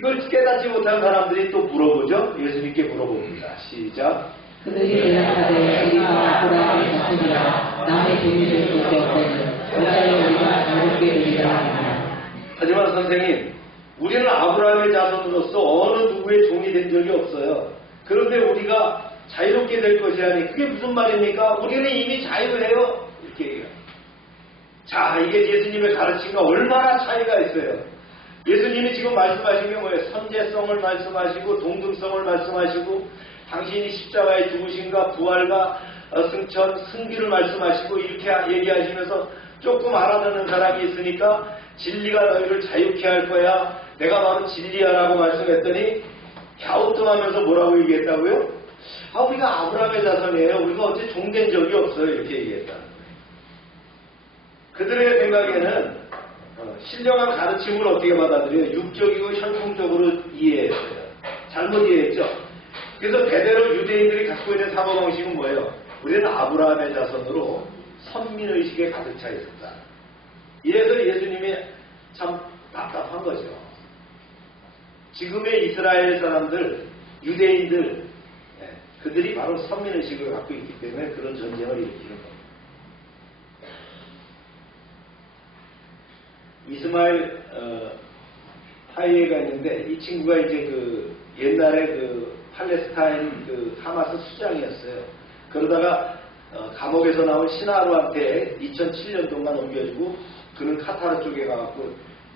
이걸 깨닫지 못한 사람들이 또 물어보죠. 예수님께 물어봅니다. 시작. 그들이 대답하되 우리가 아브라함의 자손이라 남의 종이 될 곳이 없거든 어찌하여 우리가 자유롭게 되리라 하느냐. 하지만 선생님, 우리는 아브라함의 자손으로서 어느 누구의 종이 된 적이 없어요. 그런데 우리가 자유롭게 될 것이라니 그게 무슨 말입니까? 우리는 이미 자유해요. 이렇게 얘기해요. 자, 이게 예수님의 가르침과 얼마나 차이가 있어요. 예수님이 지금 말씀하신 게 뭐예요? 선제성을 말씀하시고 동등성을 말씀하시고 당신이 십자가에 죽으심과 부활과 승천, 승기를 말씀하시고 이렇게 얘기하시면서 조금 알아듣는 사람이 있으니까 진리가 너희를 자유케 할 거야. 내가 바로 진리야라고 말씀했더니 갸우뚱하면서 뭐라고 얘기했다고요? 아, 우리가 아브라함의 자손이에요. 우리가 어째 종된 적이 없어요. 이렇게 얘기했다는 거예요. 그들의 생각에는 신령한 가르침을 어떻게 받아들여요? 육적이고 혈통적으로 이해했어요. 잘못 이해했죠? 그래서 대대로 유대인들이 갖고 있는 사고방식은 뭐예요? 우리는 아브라함의 자손으로 선민의식에 가득 차 있었다. 이래서 예수님이 참 답답한 거죠. 지금의 이스라엘 사람들, 유대인들, 그들이 바로 선민의식을 갖고 있기 때문에 그런 전쟁을 일으키는 겁니다. 이스마일 하이에가 있는데 이 친구가 이제 그 옛날에 그 팔레스타인 그 하마스 수장이었어요. 그러다가 감옥에서 나온 시나루한테 2007년 동안 옮겨주고 그는 카타르 쪽에 가갖고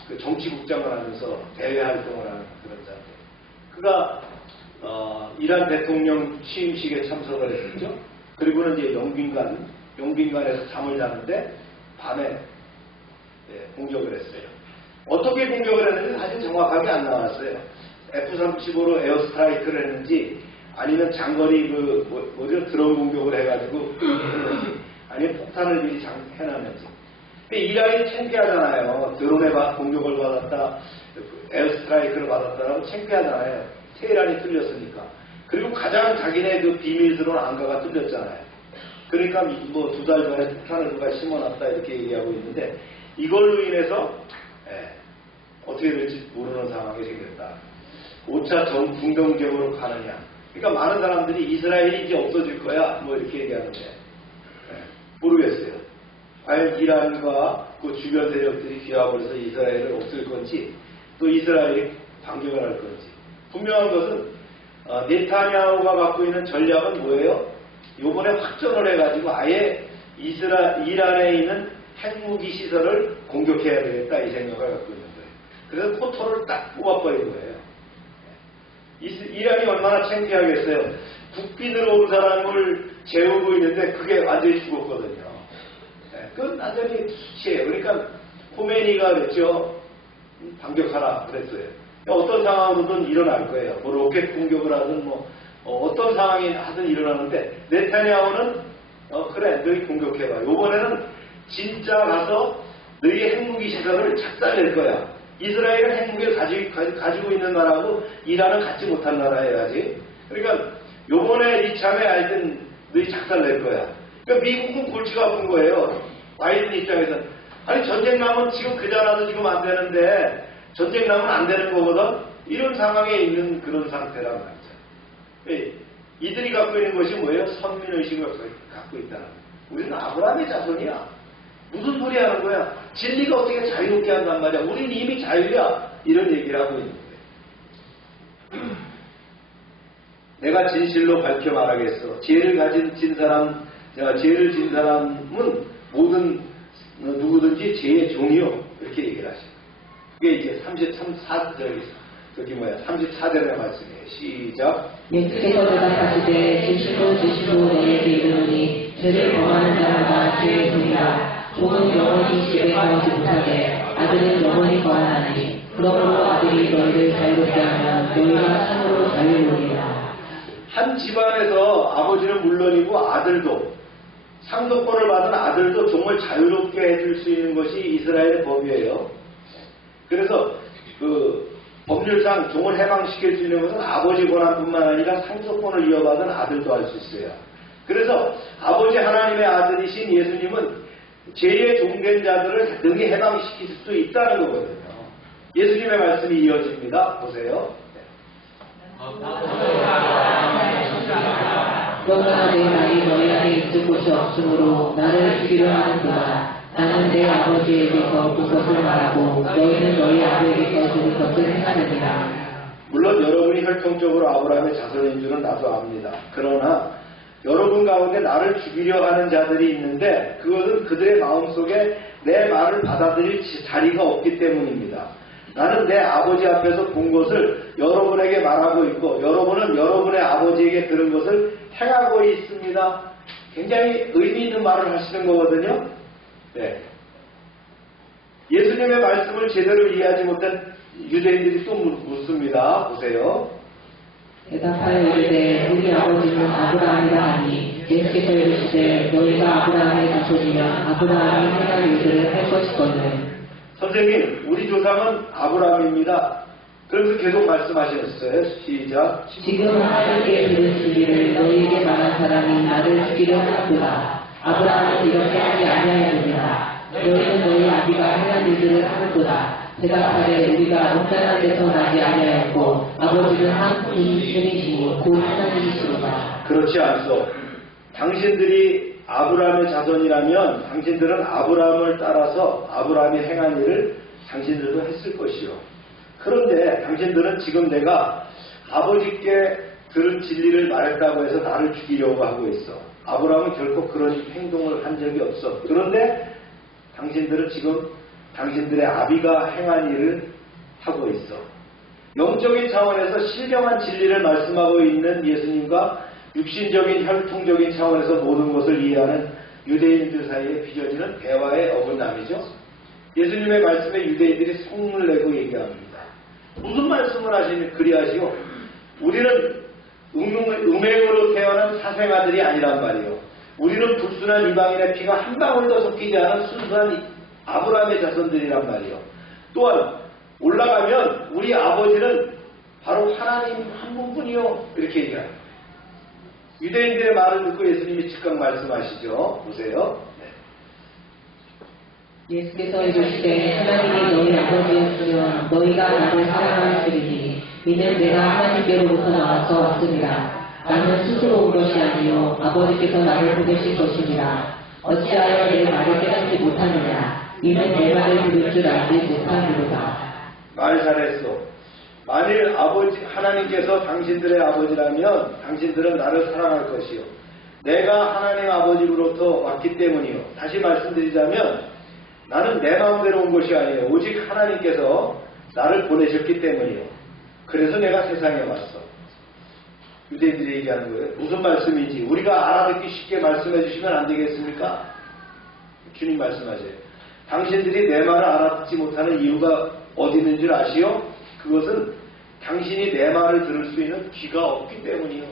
그 정치국장을 하면서 대외 활동을 하는 그런 자인데 그가 이란 대통령 취임식에 참석을 했었죠. 그리고는 이제 용빈관에서 잠을 자는데 밤에 공격을 했어요. 어떻게 공격을 했는지 사실 정확하게 안 나왔어요. F-35로 에어스트라이크를 했는지 아니면 장거리 드론 공격을 해가지고 아니면 폭탄을 미리 해놨는지. 근데 이란이 창피하잖아요. 드론에 공격을 받았다, 에어스트라이크를 받았다라고 창피하잖아요. 테헤란이 뚫렸으니까. 그리고 가장 자기네 그 비밀스러운 안가가 뚫렸잖아요. 그러니까 뭐 2달 전에 폭탄을 누가 심어놨다 이렇게 얘기하고 있는데 이걸로 인해서 어떻게 될지 모르는 상황이 생겼다. 5차 중동적으로 가느냐. 그러니까 많은 사람들이 이스라엘이 이제 없어질 거야 뭐 이렇게 얘기하는데 모르겠어요. 과연 이란과 그 주변 세력들이 기합을 해서 이스라엘을 없앨 건지 또 이스라엘이 반격을 할 건지. 분명한 것은 네타냐후가 갖고 있는 전략은 뭐예요? 요번에 확전을 해가지고 아예 이란에 있는 핵무기 시설을 공격해야 되겠다 이 생각을 갖고 있는 거예요. 그래서 포토를 딱 뽑아버린 거예요. 이란이 얼마나 창피하겠어요. 국빈으로 온 사람을 재우고 있는데 그게 완전히 죽었거든요. 그건 완전히 수치예요. 그러니까 khomeini가 그랬죠. 반격하라 그랬어요. 어떤 상황으로든 일어날 거예요. 뭐 로켓 공격을 하든 뭐 어떤 상황이 하든 일어나는데 네타냐후는 그래 너희 공격해봐. 요번에는 진짜 가서 너희 핵무기 시설을 작살낼 거야. 이스라엘은 핵무기를 가지고 있는 나라고 이란은 갖지 못한 나라예요 아직. 그러니까 요번에 이참에 하여튼 너희 작살낼 거야. 그러니까 미국은 골치가 아픈 거예요. 바이든 입장에서는. 아니 전쟁 나면 지금 그자라도 지금 안 되는데 전쟁 나면 안 되는 거거든. 이런 상황에 있는 그런 상태란 말이죠. 이들이 갖고 있는 것이 뭐예요? 선민의식을 갖고 있다는 거예요. 우리는 아브라함의 자손이야. 무슨 소리 하는 거야? 진리가 어떻게 자유롭게 한단 말이야? 우리는 이미 자유야. 이런 얘기를 하고 있는 거예요. 내가 진실로 밝혀 말하겠어. 죄를 진 사람은 모든 누구든지 죄의 종이요. 이렇게 얘기를 하시고. 그게 이제 34절의 말씀이에요. 시작. 예수께서 대답하시되 진실로 너희에게 이르노니 죄를 범하는 자마다 죄의 종이라. 종은 영원히 집에 거하지 못하되 아들은 영원히 거하나니 그러므로 아들이 너희를 자유롭게 하면 너희가 참으로 자유로우리라. 한 집안에서 아버지는 물론이고 아들도 상속권을 받은 아들도 종을 자유롭게 해줄 수 있는 것이 이스라엘의 법이에요. 그래서 그 법률상 종을 해방시킬 수 있는 것은 아버지 권한뿐만 아니라 상속권을 이어받은 아들도 할 수 있어요. 그래서 아버지 하나님의 아들이신 예수님은 죄의 종된 자들을 능히 해방시킬 수 있다는 거거든요. 예수님의 말씀이 이어집니다. 보세요. 그러나 내 말이 너희 안에 있을 곳이 없으므로 나를 죽이려 하는구나. 나는 내 아버지에게서 그것을 말하고 너희는 너희 아버지에게서 들은 것을 행하느니라. 물론 여러분이 혈통적으로 아브라함의 자손인 줄은 나도 압니다. 그러나 여러분 가운데 나를 죽이려 하는 자들이 있는데 그것은 그들의 마음속에 내 말을 받아들일 자리가 없기 때문입니다. 나는 내 아버지 앞에서 본 것을 여러분에게 말하고 있고 여러분은 여러분의 아버지에게 들은 것을 행하고 있습니다. 굉장히 의미 있는 말을 하시는 거거든요. 네. 예수님의 말씀을 제대로 이해하지 못한 유대인들이 또 묻습니다. 보세요. 대답하여 이르되 우리 아버지는 아브라함이라 하니 예수께서 이르시되 너희가 아브라함의 자손이면 아브라함이 행한 일들을 할 것이거늘. 선생님, 우리 조상은 아브라함입니다. 그러면서 계속 말씀하셨어요. 시작. 지금 하나님께 들은 진리를 너희에게 말한 사람이 나를 죽이려 하는구나. 아브라함은 이렇게 하지 아니하였느니라. 너희는 너희 아비가 행한 일들을 하는구나. 대답하되 우리가 온전한 데서 나지 아니하였고 아버지는 한 분이시니 곧 하나님이시로다. 그렇지 않소. 당신들이 아브라함의 자손이라면 당신들은 아브라함을 따라서 아브라함이 행한 일을 당신들도 했을 것이요. 그런데 당신들은 지금 내가 아버지께 들은 진리를 말했다고 해서 나를 죽이려고 하고 있어. 아브라함은 결코 그런 행동을 한 적이 없어. 그런데 당신들은 지금 당신들의 아비가 행한 일을 하고 있어. 영적인 차원에서 신령한 진리를 말씀하고 있는 예수님과 육신적인 혈통적인 차원에서 모든 것을 이해하는 유대인들 사이에 빚어지는 대화의 어긋남이죠. 예수님의 말씀에 유대인들이 성을 내고 얘기합니다. 무슨 말씀을 하시니 그리하시오? 우리는 음행으로 태어난 사생아들이 아니란 말이요. 우리는 불순한 이방인의 피가 한 방울도 섞이지 않은 순수한 아브라함의 자손들이란 말이요. 또한 올라가면 우리 아버지는 바로 하나님 한 분뿐이요. 이렇게 얘기합니다. 유대인들의 말을 듣고 예수님이 즉각 말씀하시죠. 보세요. 예수께서 이르시되 하나님이 너희 아버지였으면 너희가 나를 사랑하였으리니 이는 내가 하나님께로부터 나와서 왔습니다. 나는 스스로 온 것이 아니요 아버지께서 나를 보내신 것입니다. 어찌하여 내 말을 깨닫지 못하느냐. 이는 내 말을 들을 줄 알지 못하느로다. 말 잘했어. 만일 하나님께서 당신들의 아버지라면 당신들은 나를 사랑할 것이요. 내가 하나님 아버지로부터 왔기 때문이요. 다시 말씀드리자면 나는 내 마음대로 온 것이 아니에요. 오직 하나님께서 나를 보내셨기 때문이요. 그래서 내가 세상에 왔어. 유대인들이 얘기하는 거예요. 무슨 말씀인지 우리가 알아듣기 쉽게 말씀해 주시면 안 되겠습니까? 주님 말씀하세요. 당신들이 내 말을 알아듣지 못하는 이유가 어디 있는 줄 아시오? 그것은 당신이 내 말을 들을 수 있는 귀가 없기 때문이요.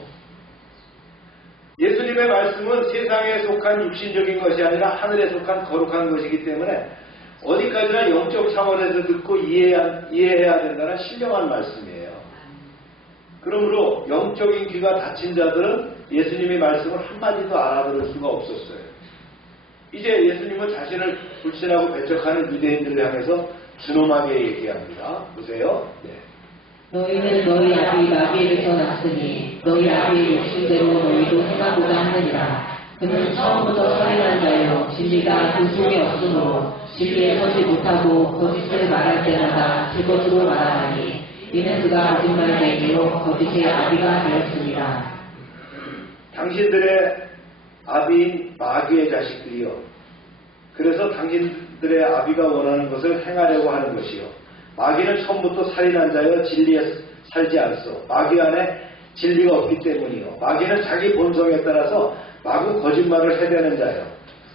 예수님의 말씀은 세상에 속한 육신적인 것이 아니라 하늘에 속한 거룩한 것이기 때문에 어디까지나 영적 차원에서 듣고 이해해야 된다는 신령한 말씀이에요. 그러므로 영적인 귀가 닫힌 자들은 예수님의 말씀을 한마디도 알아들을 수가 없었어요. 이제 예수님은 자신을 불신하고 배척하는 유대인들을 향해서 준엄하게 얘기합니다. 보세요. 네. 너희는 너희 아비 마귀에게서 났으니 너희 아비의 욕심대로 너희도 행하고자 하느니라. 그는 처음부터 살인한 자요 진리가 그 속에 없으므로 진리에 서지 못하고 거짓을 말할 때마다 제 것으로 말하나니 이는 그가 거짓말쟁이요 거짓의 아비가 되었습니다. 당신들의 아비인 마귀의 자식들이요. 그래서 당신들의 아비가 원하는 것을 행하려고 하는 것이요. 마귀는 처음부터 살인한 자여 진리에 살지 않소. 마귀 안에 진리가 없기 때문이요. 마귀는 자기 본성에 따라서 마구 거짓말을 해대는 자요.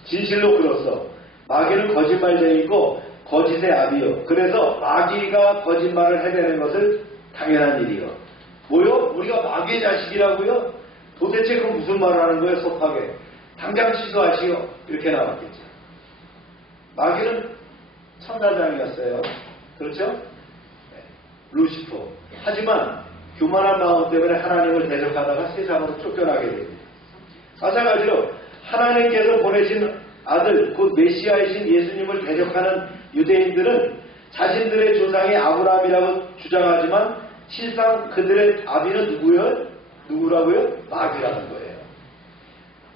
진실로 그렇소. 마귀는 거짓말쟁이고 거짓의 아비요. 그래서 마귀가 거짓말을 해대는 것을 당연한 일이요. 뭐요? 우리가 마귀의 자식이라고요? 도대체 그 무슨 말을 하는 거예요? 섭하게. 당장 취소하시오. 이렇게 나왔겠죠. 마귀는 천사장이었어요. 그렇죠? 네. 루시퍼. 하지만 교만한 마음 때문에 하나님을 대적하다가 세상으로 쫓겨나게 됩니다. 마찬가지로 하나님께서 보내신 아들 곧 메시아이신 예수님을 대적하는 유대인들은 자신들의 조상이 아브라함이라고 주장하지만 실상 그들의 아비는 누구라고요? 마귀라는 거예요.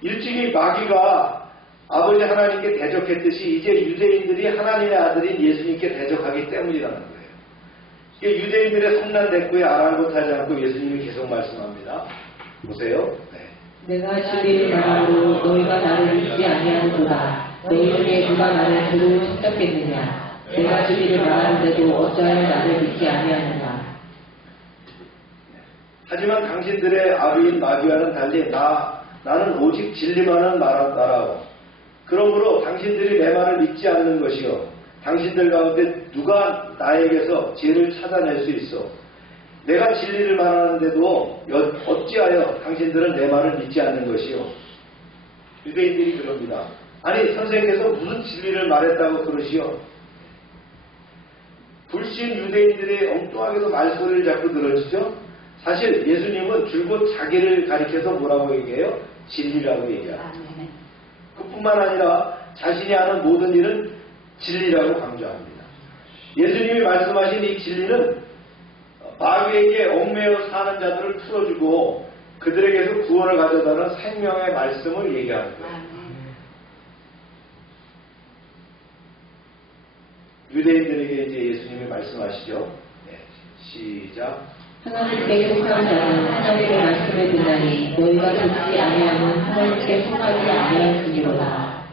일찍이 마귀가 아버지 하나님께 대적했듯이 이제 유대인들이 하나님의 아들인 예수님께 대적하기 때문이라는 거예요. 유대인들의 성난 대꾸에 아랑곳하지 않고 예수님이 계속 말씀합니다. 보세요. 네. 내가 진리를 말하므로 너희가 나를 믿지 아니하는도다. 너희 중에 누가 나를 두루 찾겠느냐. 내가 진리를 말하는데도 어찌하여 나를 믿지 아니하느냐. 하지만 당신들의 아비인 마귀와는 달리 나는 오직 진리만을 말하오. 그러므로 당신들이 내 말을 믿지 않는 것이요. 당신들 가운데 누가 나에게서 죄를 찾아낼 수 있어? 내가 진리를 말하는데도 어찌하여 당신들은 내 말을 믿지 않는 것이요? 유대인들이 그럽니다. 아니 선생님께서 무슨 진리를 말했다고 그러시오? 불신 유대인들이 엉뚱하게도 말소리를 자꾸 들어주죠. 사실 예수님은 줄곧 자기를 가리켜서 뭐라고 얘기해요? 진리라고 얘기합니다. 그뿐만 아니라 자신이 하는 모든 일은 진리라고 강조합니다. 예수님이 말씀하신 이 진리는 마귀에게 얽매여 사는 자들을 풀어주고 그들에게서 구원을 가져다는 생명의 말씀을 얘기하는 거예요. 유대인들에게 이제 예수님이 말씀하시죠. 네, 시작. 하나님께 속한 자는 하나님의 말씀을 듣나니 너희가 듣지 아니하면 하나님께 속하지 아니하였으리로다.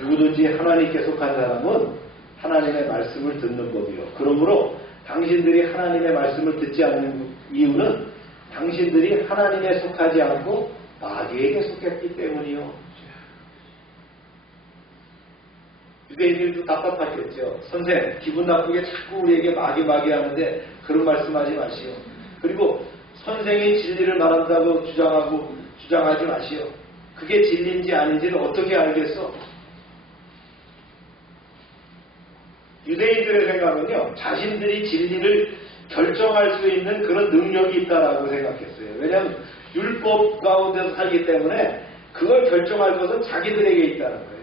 누구든지 하나님께 속한 사람은 하나님의 말씀을 듣는 법이요. 그러므로 당신들이 하나님의 말씀을 듣지 않는 이유는 당신들이 하나님에 속하지 않고 마귀에게 속했기 때문이요. 유대인들도 답답하겠죠. 선생, 기분 나쁘게 자꾸 우리에게 마귀 하는데 그런 말씀하지 마시오. 그리고 선생이 진리를 말한다고 주장하지 마시오. 그게 진리인지 아닌지는 어떻게 알겠어? 유대인들의 생각은요, 자신들이 진리를 결정할 수 있는 그런 능력이 있다라고 생각했어요. 왜냐하면 율법 가운데서 살기 때문에 그걸 결정할 것은 자기들에게 있다는 거예요.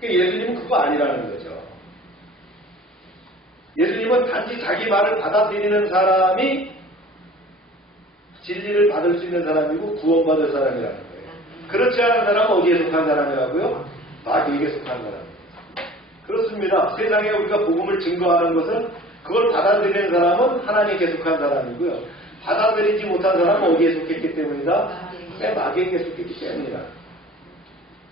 그러니까 예수님은 그거 아니라는 거죠. 예수님은 단지 자기 말을 받아들이는 사람이 진리를 받을 수 있는 사람이고 구원받을 사람이라는 거예요. 그렇지 않은 사람은 어디에 속한 사람이라고요? 마귀에게 속한 사람입니다. 그렇습니다. 세상에 우리가 복음을 증거하는 것은 그걸 받아들이는 사람은 하나님께 속한 사람이고요. 받아들이지 못한 사람은 어디에 속했기 때문이다? 마귀에게 속했기 때문이다.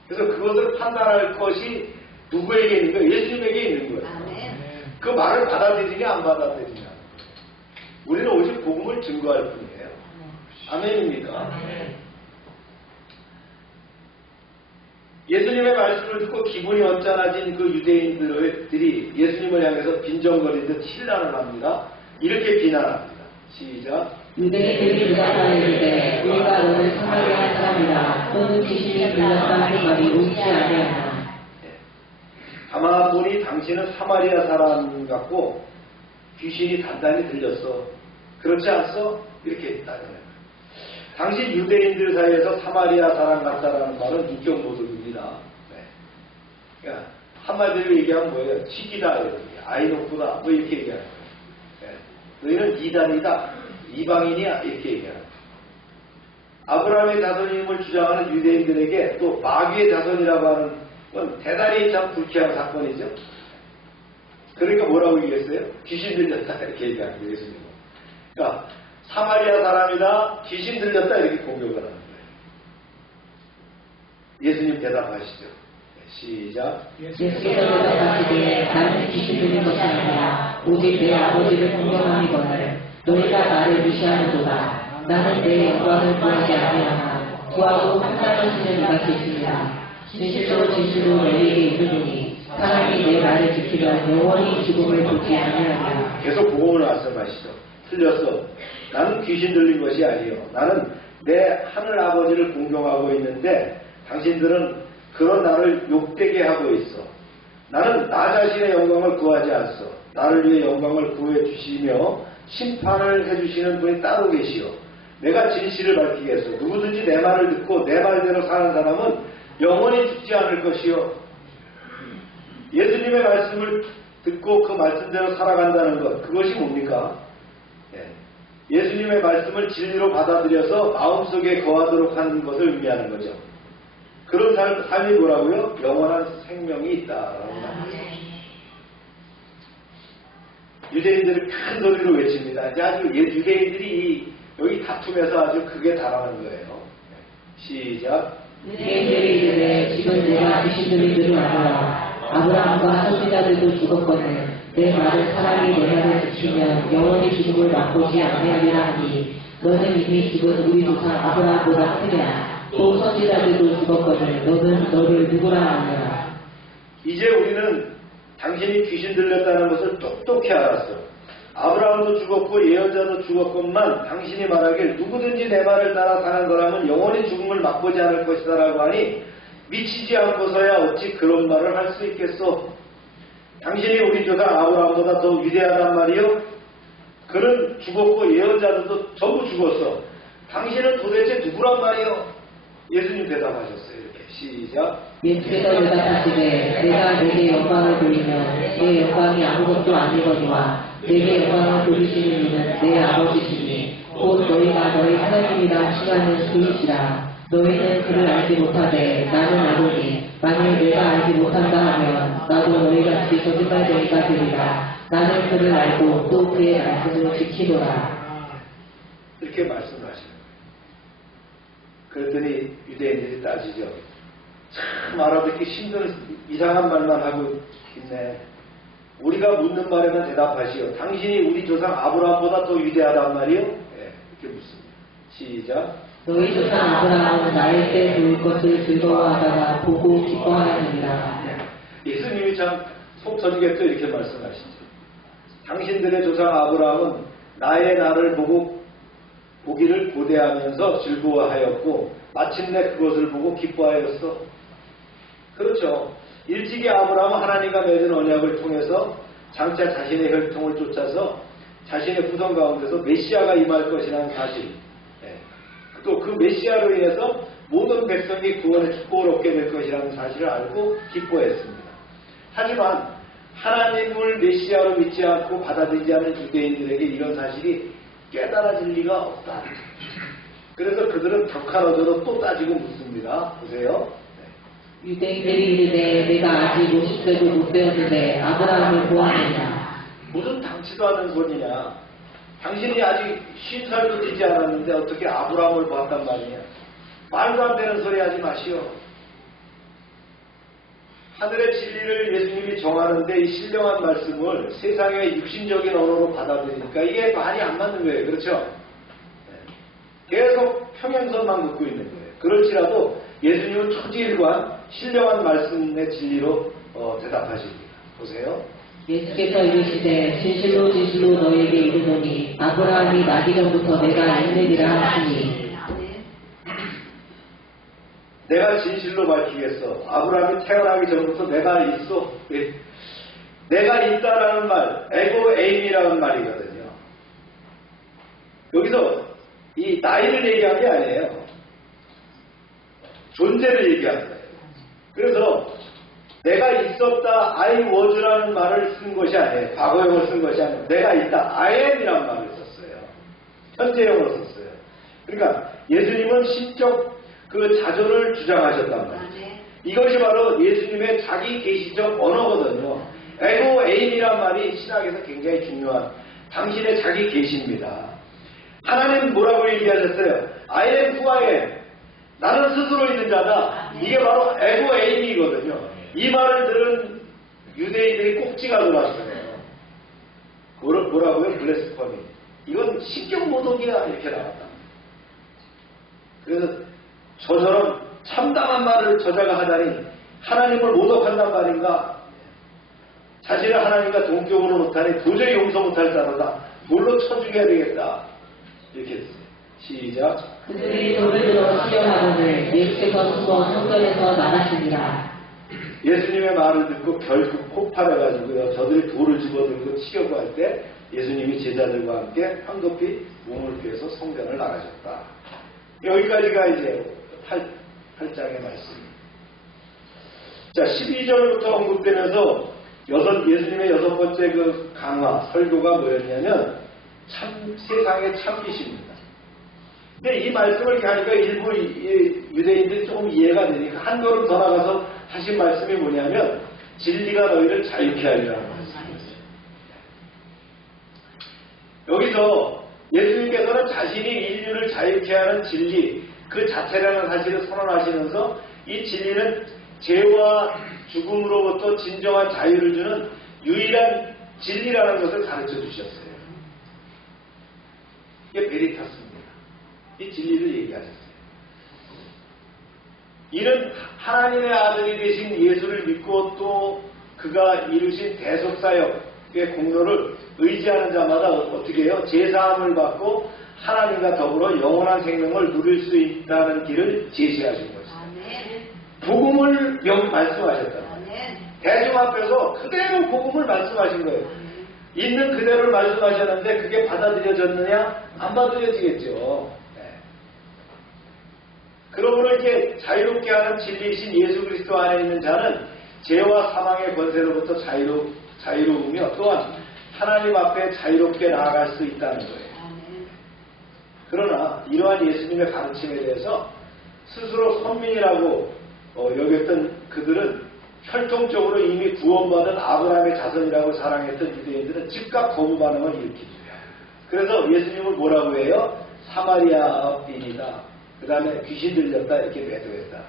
그래서 그것을 판단할 것이 누구에게 있는 거예요? 예수님에게 있는 거예요. 그 말을 받아들이냐 안 받아들이냐. 우리는 오직 복음을 증거할 뿐이에요. 아멘입니까? 예수님의 말씀을 듣고 기분이 언짢아진 그 유대인들이 예수님을 향해서 빈정거리듯 신란을 합니다. 이렇게 비난합니다. 시작. 유대인들이 대답하였는데 우리가 너는 사마리아 사람이라 또는 귀신이 들렸다는 말이 옳지 아니하나. 아마 보니 당신은 사마리아 사람 같고 귀신이 단단히 들렸어. 그렇지 않소? 이렇게 있다는 거예요. 당신 유대인들 사이에서 사마리아 사람 같다라는 말은 인격 모독입니다. 네. 그러니까 한마디로 얘기하면 뭐예요? 치기다, 아이 높구나, 뭐 이렇게 얘기하는 거예요. 네. 너희는 이단이다, 이방인이야, 이렇게 얘기하는 거예요. 아브라함의 자손임을 주장하는 유대인들에게 또 마귀의 자손이라고 하는 건 대단히 참 불쾌한 사건이죠. 그러니까 뭐라고 얘기했어요? 귀신 들렸다, 이렇게 얘기하는 거예요, 예수님은. 그러니까 사마리아 사람이다, 귀신 들렸다, 이렇게 공격을 하는 거예요. 예수님 대답하시죠. 시작. 예수께서 대답하시기에 나는 귀신 들린 것이 아니라 오직 내 아버지를 공경함이거늘 너희가 나를 무시하는도다. 나는 내 영광을 구하지 아니하나 구하고 판단하시는 이가 계십니다. 진실로 너희에게 이르노니 사람이 내 말을 지키면 영원히 죽음을 보지 아니하리라. 계속 복음을 말씀하시죠. 틀렸어. 나는 귀신 들린 것이 아니요. 나는 내 하늘 아버지를 공경하고 있는데 당신들은 그런 나를 욕되게 하고 있어. 나는 나 자신의 영광을 구하지 않소. 나를 위해 영광을 구해 주시며 심판을 해주시는 분이 따로 계시오. 내가 진실을 밝히겠소. 누구든지 내 말을 듣고 내 말대로 사는 사람은 영원히 죽지 않을 것이요. 예수님의 말씀을 듣고 그 말씀대로 살아간다는 것, 그것이 뭡니까? 예수님의 말씀을 진리로 받아들여서 마음속에 거하도록 하는 것을 의미하는 거죠. 그런 삶이 뭐라고요? 영원한 생명이 있다라는 말이죠. 유대인들은 큰 소리로 외칩니다. 이제 아주 유대인들이 여기 다툼에서 아주 크게 달하는 거예요. 시작. 유대인들이 이르되 지금 내가 주신 들을 알아라. 아브라함과 선지자들도 죽었거늘 내 말을 사람이 내 말을 지키면 영원히 죽음을 맛보지 아니하리라 하니 너는 이미 죽은 우리 조상 아브라함보다 크냐. 또 선지자들도 죽었거늘 너는 너를 누구라 하느냐. 이제 우리는 당신이 귀신 들렸다는 것을 똑똑히 알았어. 아브라함도 죽었고 예언자도 죽었건만 당신이 말하길 누구든지 내 말을 따라 사는 거라면 영원히 죽음을 맛보지 않을 것이다 라고 하니 미치지 않고서야 어찌 그런 말을 할 수 있겠소. 당신이 우리 조상 아브라함보다 더 위대하단 말이요. 그는 죽었고 예언자들도 전부 죽었어. 당신은 도대체 누구란 말이요? 예수님 대답하셨어요. 이렇게 시작. 예수께서 대답하시되 내가 내게 영광을 돌리면 내 영광이 아무것도 아니거니와 내게 영광을 돌리시는 이는 내 아버지시니 곧 너희가 너희 하나님이라 칭하는 그이시라. 너희는 그를 알지 못하되 나는 아노니 만일 내가 알지 못한다 하면 나도 너희같이 거짓말쟁이가 되리라. 나는 그를 알고 또 그의 말씀을 지키노라. 이렇게 말씀을 하시는 거예요. 그랬더니 유대인들이 따지죠. 참 알아듣기 힘든 이상한 말만 하고 있네. 우리가 묻는 말에만 대답하시오. 당신이 우리 조상 아브라함보다 더 위대하단 말이요? 이렇게 묻습니다. 시작. 너희 조상 아브라함은 나의 때 볼 것을 즐거워하다가 보고 기뻐하였느니라. 예수님이 참 속 터지게 또 이렇게 말씀하시죠. 당신들의 조상 아브라함은 나의 날을 보기를 고대하면서 즐거워하였고 마침내 그것을 보고 기뻐하였어. 그렇죠. 일찍이 아브라함은 하나님과 맺은 언약을 통해서 장차 자신의 혈통을 쫓아서 자신의 후손 가운데서 메시아가 임할 것이라는 사실, 또 그 메시아로 인해서 모든 백성이 구원의 축복을 얻게 될 것이라는 사실을 알고 기뻐했습니다. 하지만 하나님을 메시아로 믿지 않고 받아들이지 않은 유대인들에게 이런 사실이 깨달아질 리가 없다. 그래서 그들은 격한 어조로 또 따지고 묻습니다. 보세요. 유대인들이 이르되 내가 아직 50세도 못 되었는데 아브라함을 보았느냐. 무슨 당치도 않은 소리냐. 당신이 아직 50살도 되지 않았는데 어떻게 아브라함을 보았단 말이냐. 말도 안 되는 소리 하지 마시오. 하늘의 진리를 예수님이 정하는데 이 신령한 말씀을 세상의 육신적인 언어로 받아들이니까 이게 말이 안 맞는 거예요. 그렇죠? 계속 평행선만 긋고 있는 거예요. 그럴지라도 예수님은 초지일관 신령한 말씀의 진리로 대답하십니다. 보세요. 예수께서 이르시되 진실로 진실로 너희에게 이르노니 아브라함이 나기 전부터 내가 있느니라 하시니. 내가 진실로 밝히겠어. 아브라함이 태어나기 전부터 내가 있어. 내가 있다라는 말, 에고 에임이라는 말이거든요. 여기서 이 나이를 얘기한 게 아니에요. 존재를 얘기하는 거예요. 그래서 내가 있었다, I was라는 말을 쓴 것이 아니에요. 과거형을 쓴 것이 아니에요. 내가 있다, I am이라는 말을 썼어요. 현재형으로 썼어요. 그러니까 예수님은 신적 그 자존을 주장하셨단 말이죠. 이것이 바로 예수님의 자기 계시적 언어거든요. 에고 에임이란 말이 신학에서 굉장히 중요한 당신의 자기 계시입니다. 하나님 뭐라고 얘기하셨어요? I am who I am. 나는 스스로 있는 자다. 이게 바로 에고 에임이거든요. 이 말을 들은 유대인들이 꼭지가 돌았어요. 뭐라고요? 블레스퍼미. 이건 신격 모독이야. 이렇게 나왔다. 그래서 저처럼 참담한 말을 저자가 하다니 하나님을 모독한단 말인가? 자신을 하나님과 동격으로 못하니 도저히 용서 못할 자로다. 돌로 쳐 죽여야 되겠다. 이렇게 했어요. 시작. 그들이 돌을 들어 시험하거늘 예수께서 숨어 성전에서 나가시니라. 예수님의 말을 듣고 결국 폭발해가지고요. 저들이 돌을 집어들고 치려고 할 때 예수님이 제자들과 함께 황급히 몸을 피해서 성전을 나가셨다. 여기까지가 이제 8장의 말씀입니다. 자, 12절부터 언급되면서 예수님의 6번째 그 강화, 설교가 뭐였냐면, 세상의 참빛입니다. 근데 이 말씀을 이렇게 하니까 일부 유대인들이 조금 이해가 되니까 한 걸음 더 나가서 하신 말씀이 뭐냐면, 진리가 너희를 자유케 하리라는 말씀이었어요. 여기서 예수님께서는 자신이 인류를 자유케 하는 진리, 그 자체라는 사실을 선언하시면서 이 진리는 죄와 죽음으로부터 진정한 자유를 주는 유일한 진리라는 것을 가르쳐 주셨어요. 이게 베리타스입니다. 이 진리를 얘기하셨어요. 이는 하나님의 아들이 되신 예수를 믿고 또 그가 이루신 대속사역의 공로를 의지하는 자마다 어떻게 해요? 제사함을 받고 하나님과 더불어 영원한 생명을 누릴 수 있다는 길을 제시하신 것입니다. 복음을 말씀하셨다. 대중 앞에서 그대로 복음을 말씀하신 거예요. 있는 그대로를 말씀하셨는데 그게 받아들여졌느냐? 안 받아들여지겠죠. 그러므로 이렇게 자유롭게 하는 진리이신 예수 그리스도 안에 있는 자는 죄와 사망의 권세로부터 자유로우며 또한 하나님 앞에 자유롭게 나아갈 수 있다는 거예요. 그러나 이러한 예수님의 가르침에 대해서 스스로 선민이라고 여겼던 그들은 혈통적으로 이미 구원받은 아브라함의 자손이라고 자랑했던 유대인들은 즉각 거부 반응을 일으키죠. 그래서 예수님을 뭐라고 해요? 사마리아인이다. 그 다음에 귀신 들렸다 이렇게 매도했다.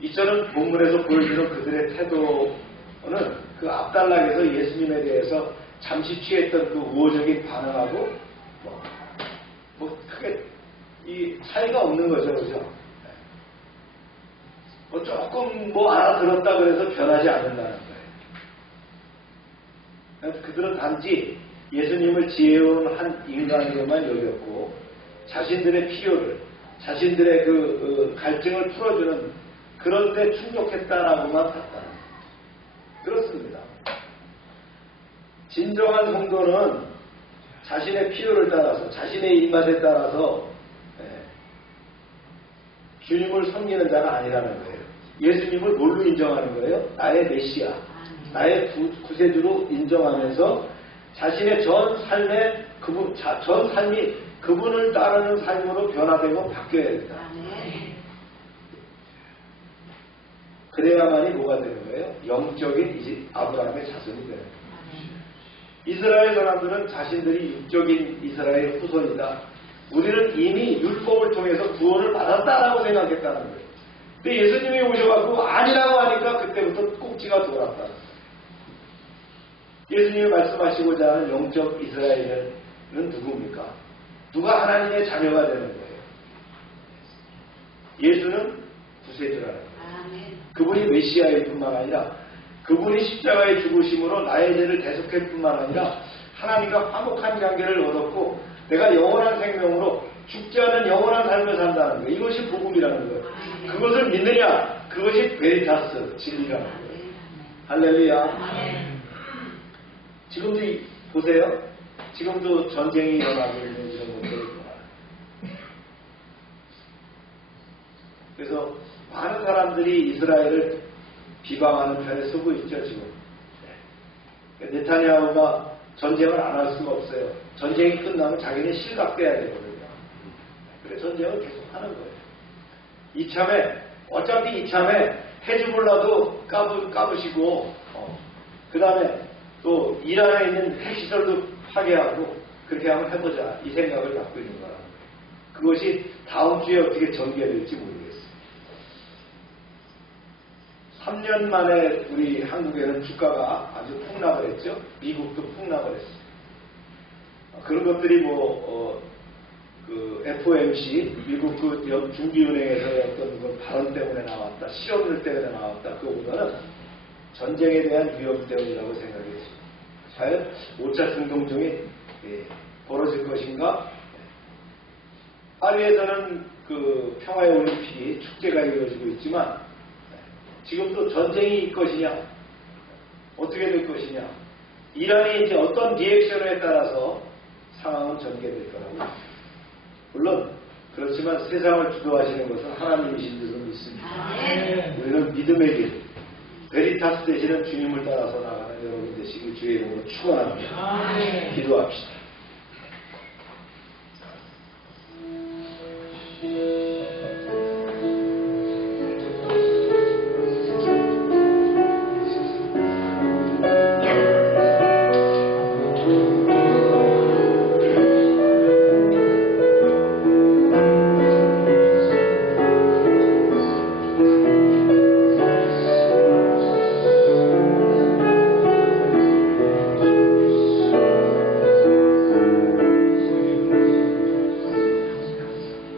이처럼 본문에서 보여주는 그들의 태도는 그 앞단락에서 예수님에 대해서 잠시 취했던 그 우호적인 반응하고 뭐 크게 이 차이가 없는 거죠, 그죠? 조금 알아들었다 그래서 변하지 않는다는 거예요. 그들은 단지 예수님을 지혜로운 한 인간으로만 여겼고 자신들의 필요를, 자신들의 그 갈증을 풀어주는 그런 데 충족했다라고만 봤다. 그렇습니다. 진정한 성도는 자신의 필요를 따라서, 자신의 입맛에 따라서 주님을 섬기는 자가 아니라는 거예요. 예수님을 뭘로 인정하는 거예요? 나의 메시아, 나의 구세주로 인정하면서 자신의 전 삶이 그분을 따르는 삶으로 변화되고 바뀌어야 된다. 그래야만이 뭐가 되는 거예요? 영적인 아브라함의 자손이 되는 거예요. 이스라엘 사람들은 자신들이 육적인 이스라엘 후손이다. 우리는 이미 율법을 통해서 구원을 받았다라고 생각했다는 거예요. 근데 예수님이 오셔가지고 아니라고 하니까 그때부터 꼭지가 돌았다. 예수님이 말씀하시고자 하는 영적 이스라엘은 누굽니까? 누가 하나님의 자녀가 되는 거예요? 예수는 구세주라는 거예요. 그분이 메시아일 뿐만 아니라 그분이 십자가의 죽으심으로 나의 죄를 대속할 뿐만 아니라 하나님과 화목한 관계를 얻었고 내가 영원한 생명으로 죽지 않은 영원한 삶을 산다는 거예요. 이것이 복음이라는 거예요. 그것을 믿느냐? 그것이 베리타스, 진리라는 거예요. 할렐루야. 지금도 보세요. 지금도 전쟁이 일어나고 있는 이런 것들을 보아요. 그래서 많은 사람들이 이스라엘을 비방하는 편에 서고 있죠, 지금. 네타냐후가 전쟁을 안 할 수가 없어요. 전쟁이 끝나면 자기는 실각돼야 되거든요. 그래서 전쟁을 계속 하는 거예요. 이참에, 어차피 이참에 헤즈볼라도 까부시고, 그 다음에 또 이란에 있는 핵시설도 파괴하고, 그렇게 한번 해보자. 이 생각을 갖고 있는 거라는 거예요. 그것이 다음 주에 어떻게 전개될지 모르겠어요. 3년 만에 우리 한국에는 주가가 아주 폭락을 했죠. 미국도 폭락을 했어요. 그런 것들이 그 FOMC, 미국 그 중기은행에서 어떤 그 발언 때문에 나왔다, 실업률 때문에 나왔다, 그거보다는 전쟁에 대한 위험 때문이라고 생각했습니다. 과연 5차 중동전이 벌어질 것인가? 파리에서는 그 평화의 올림픽이 축제가 이루어지고 있지만 지금도 전쟁이 있을 것이냐, 어떻게 될 것이냐, 이란이 이제 어떤 리액션에 따라서 상황은 전개될 거라고. 물론 그렇지만 세상을 주도하시는 것은 하나님이신 줄로 믿습니다. 아멘. 우리는 믿음의 길, 베리타스 되시는 주님을 따라서 나가는 여러분 되시길 주의 이름으로 축원합니다. 아멘. 기도합시다.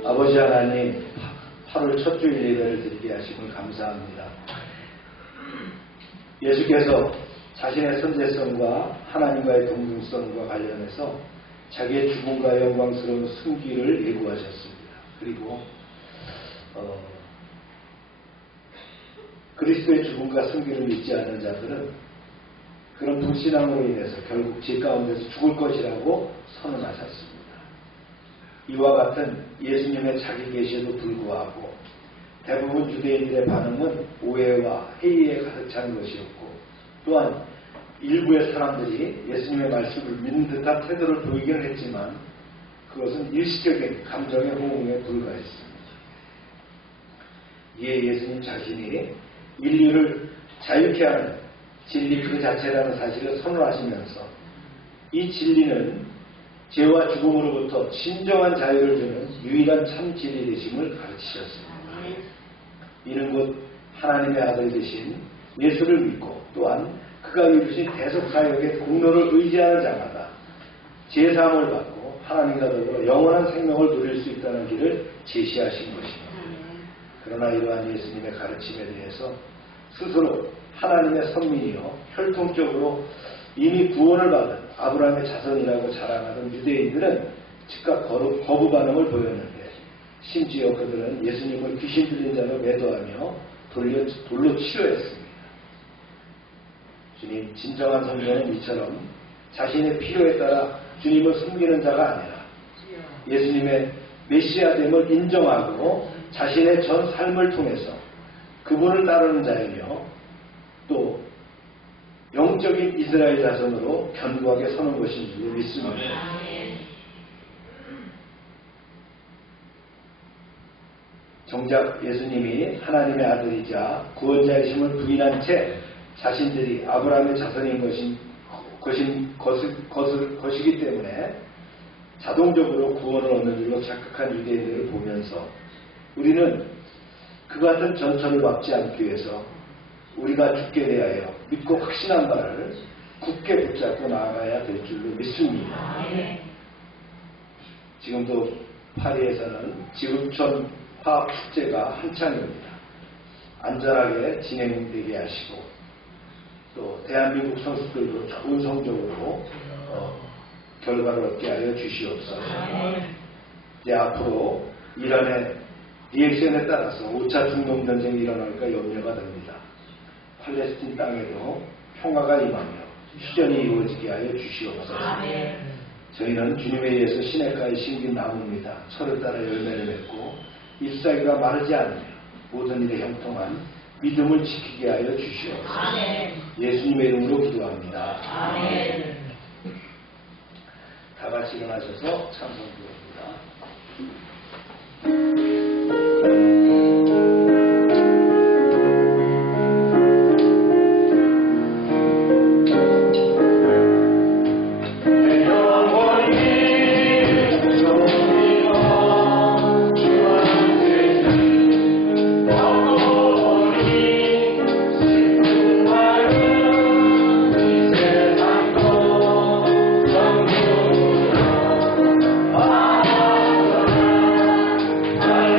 아버지 하나님, 8월 첫 주일 예배를 드리게 하심을 감사합니다. 예수께서 자신의 선제성과 하나님과의 동등성과 관련해서 자기의 죽음과 영광스러운 승기를 예고하셨습니다. 그리고 그리스도의 죽음과 승기를 믿지 않는 자들은 그런 불신앙으로 인해서 결국 죄 가운데서 죽을 것이라고 선언하셨습니다. 이와 같은 예수님의 자기 계시에도 불구하고 대부분 유대인들의 반응은 오해와 회의에 가득 찬 것이었고, 또한 일부의 사람들이 예수님의 말씀을 믿는 듯한 태도를 보이긴 했지만 그것은 일시적인 감정의 호응에 불과했습니다. 이에 예수님 자신이 인류를 자유케 하는 진리 그 자체라는 사실을 선언하시면서 이 진리는 죄와 죽음으로부터 진정한 자유를 주는 유일한 참 진리 되심을 가르치셨습니다. 이는 곧 하나님의 아들 되신 예수를 믿고 또한 그가 이루신 대속사역의 공로를 의지하는 자마다 제사함을 받고 하나님과 더불어 영원한 생명을 누릴 수 있다는 길을 제시하신 것입니다. 그러나 이러한 예수님의 가르침에 대해서 스스로 하나님의 선민이요 혈통적으로 이미 구원을 받은 아브라함의 자손이라고 자랑하던 유대인들은 즉각 거부 반응을 보였는데, 심지어 그들은 예수님을 귀신 들린 자로 매도하며 돌로 치료했습니다. 주님, 진정한 성도는 이처럼 자신의 필요에 따라 주님을 섬기는 자가 아니라 예수님의 메시아됨을 인정하고 자신의 전 삶을 통해서 그분을 따르는 자이며 또 영적인 이스라엘 자손으로 견고하게 서는 것인 줄로 믿습니다. 정작 예수님이 하나님의 아들이자 구원자이심을 부인한 채 자신들이 아브라함의 자손인 것이기 때문에 자동적으로 구원을 얻는 줄로 착각한 유대인들을 보면서 우리는 그 같은 전철을 밟지 않기 위해서 우리가 죽게 대하여 믿고 확신한 바를 굳게 붙잡고 나아가야 될 줄로 믿습니다. 지금도 파리에서는 지구촌 화학 축제가 한창입니다. 안전하게 진행되게 하시고 또 대한민국 선수들도 좋은 성적으로 결과를 얻게 하여 주시옵소서. 이제 앞으로 이란의 리액션에 따라서 5차 중동전쟁이 일어날까 염려가 됩니다. 팔레스틴 땅에도 평화가 임하며 휴전이 이루어지게 하여 주시옵소서. 저희는 주님에 의해서 시냇가에 심긴 나무입니다. 철을 따라 열매를 맺고 잎사귀가 마르지 않으며 모든 일에 형통한 믿음을 지키게 하여 주시옵소서. 예수님의 이름으로 기도합니다. 다 같이 일어나셔서 찬송 부릅니다. 아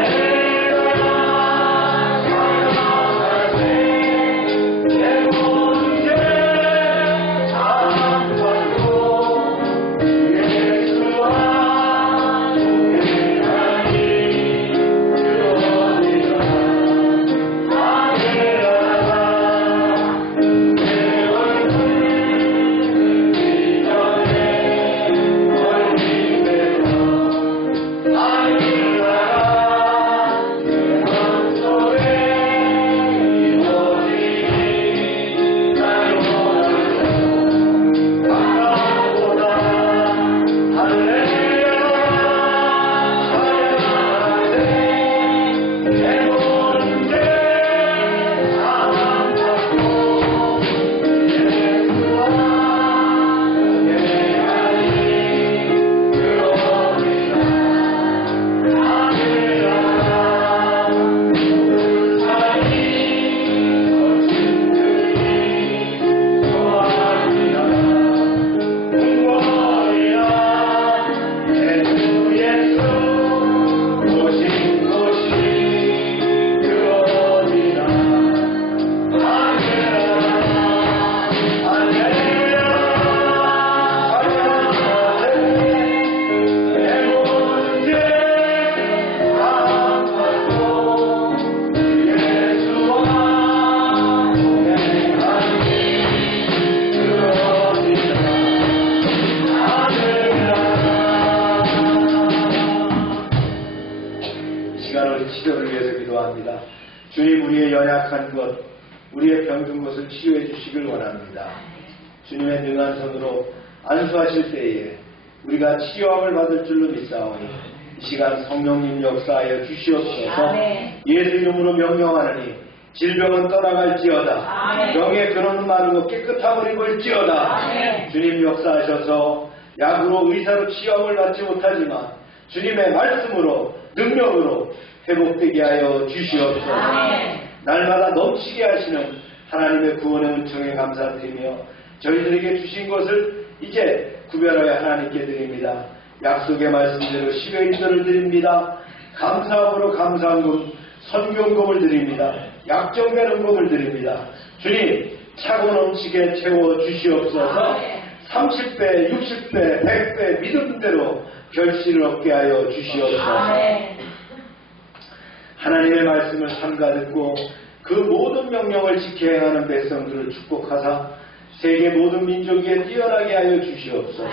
시간을 치료를 위해서 기도합니다. 주님, 우리의 연약한 것, 우리의 병든 것을 치유해 주시길 원합니다. 주님의 능한 손으로 안수하실 때에 우리가 치유함을 받을 줄로 믿사오니 이 시간 성령님 역사하여 주시옵소서. 예수 이름으로 명령하느니 질병은 떠나갈지어다. 병의 근원은 마르고 깨끗함을 입을지어다. 주님 역사하셔서 약으로 의사로 치유함을 받지 못하지만 주님의 말씀으로 능력으로 회복되게 하여 주시옵소서. 날마다 넘치게 하시는 하나님의 구원의 은총에 감사드리며 저희들에게 주신 것을 이제 구별하여 하나님께 드립니다. 약속의 말씀대로 10여 인도를 드립니다. 감사함으로 감사한금, 선경금을 드립니다. 약정된 은금을 드립니다. 주님, 차고 넘치게 채워주시옵소서. 30배, 60배, 100배 믿음대로 결실을 얻게 하여 주시옵소서. 하나님의 말씀을 삼가 듣고 그 모든 명령을 지켜 행하는 백성들을 축복하사 세계 모든 민족 위에 뛰어나게 하여 주시옵소서.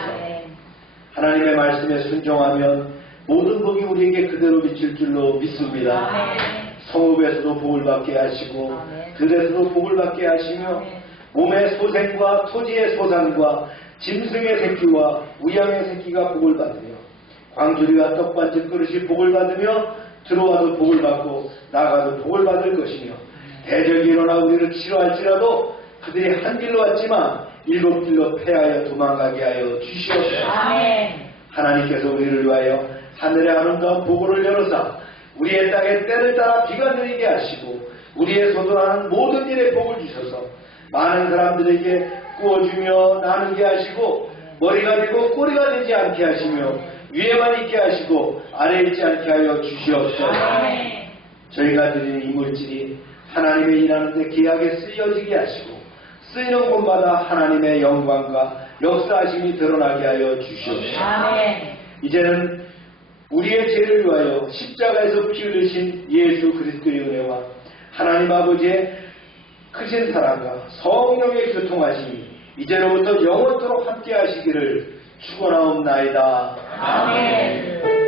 하나님의 말씀에 순종하면 모든 복이 우리에게 그대로 미칠 줄로 믿습니다. 성읍에서도 복을 받게 하시고 들에서도 복을 받게 하시며 몸의 소생과 토지의 소산과 짐승의 새끼와 우양의 새끼가 복을 받으며 광주리와 떡반죽 그릇이 복을 받으며 들어와도 복을 받고 나가도 복을 받을 것이며 대적이 일어나 우리를 치료할지라도 그들이 한 길로 왔지만 7길로 패하여 도망가게 하여 주시옵소서. 하나님께서 우리를 위하여 하늘의 아름다운 보고를 열어사 우리의 땅에 때를 따라 비가 내리게 하시고 우리의 소도하는 모든 일에 복을 주셔서 많은 사람들에게 구워주며 나누게 하시고 머리가 되고 꼬리가 되지 않게 하시며 위에만 있게 하시고 아래에 있지 않게 하여 주시옵소서. 저희가 드리는 이 물질이 하나님의 일하는데 귀하게 쓰여지게 하시고 쓰이는 곳마다 하나님의 영광과 역사하심이 드러나게 하여 주시옵소서. 이제는 우리의 죄를 위하여 십자가에서 피 흘리신 예수 그리스도의 은혜와 하나님 아버지의 크신 사랑과 성령의 교통하심이 이제로부터 영원토록 함께 하시기를 축원하옵나이다. 아멘.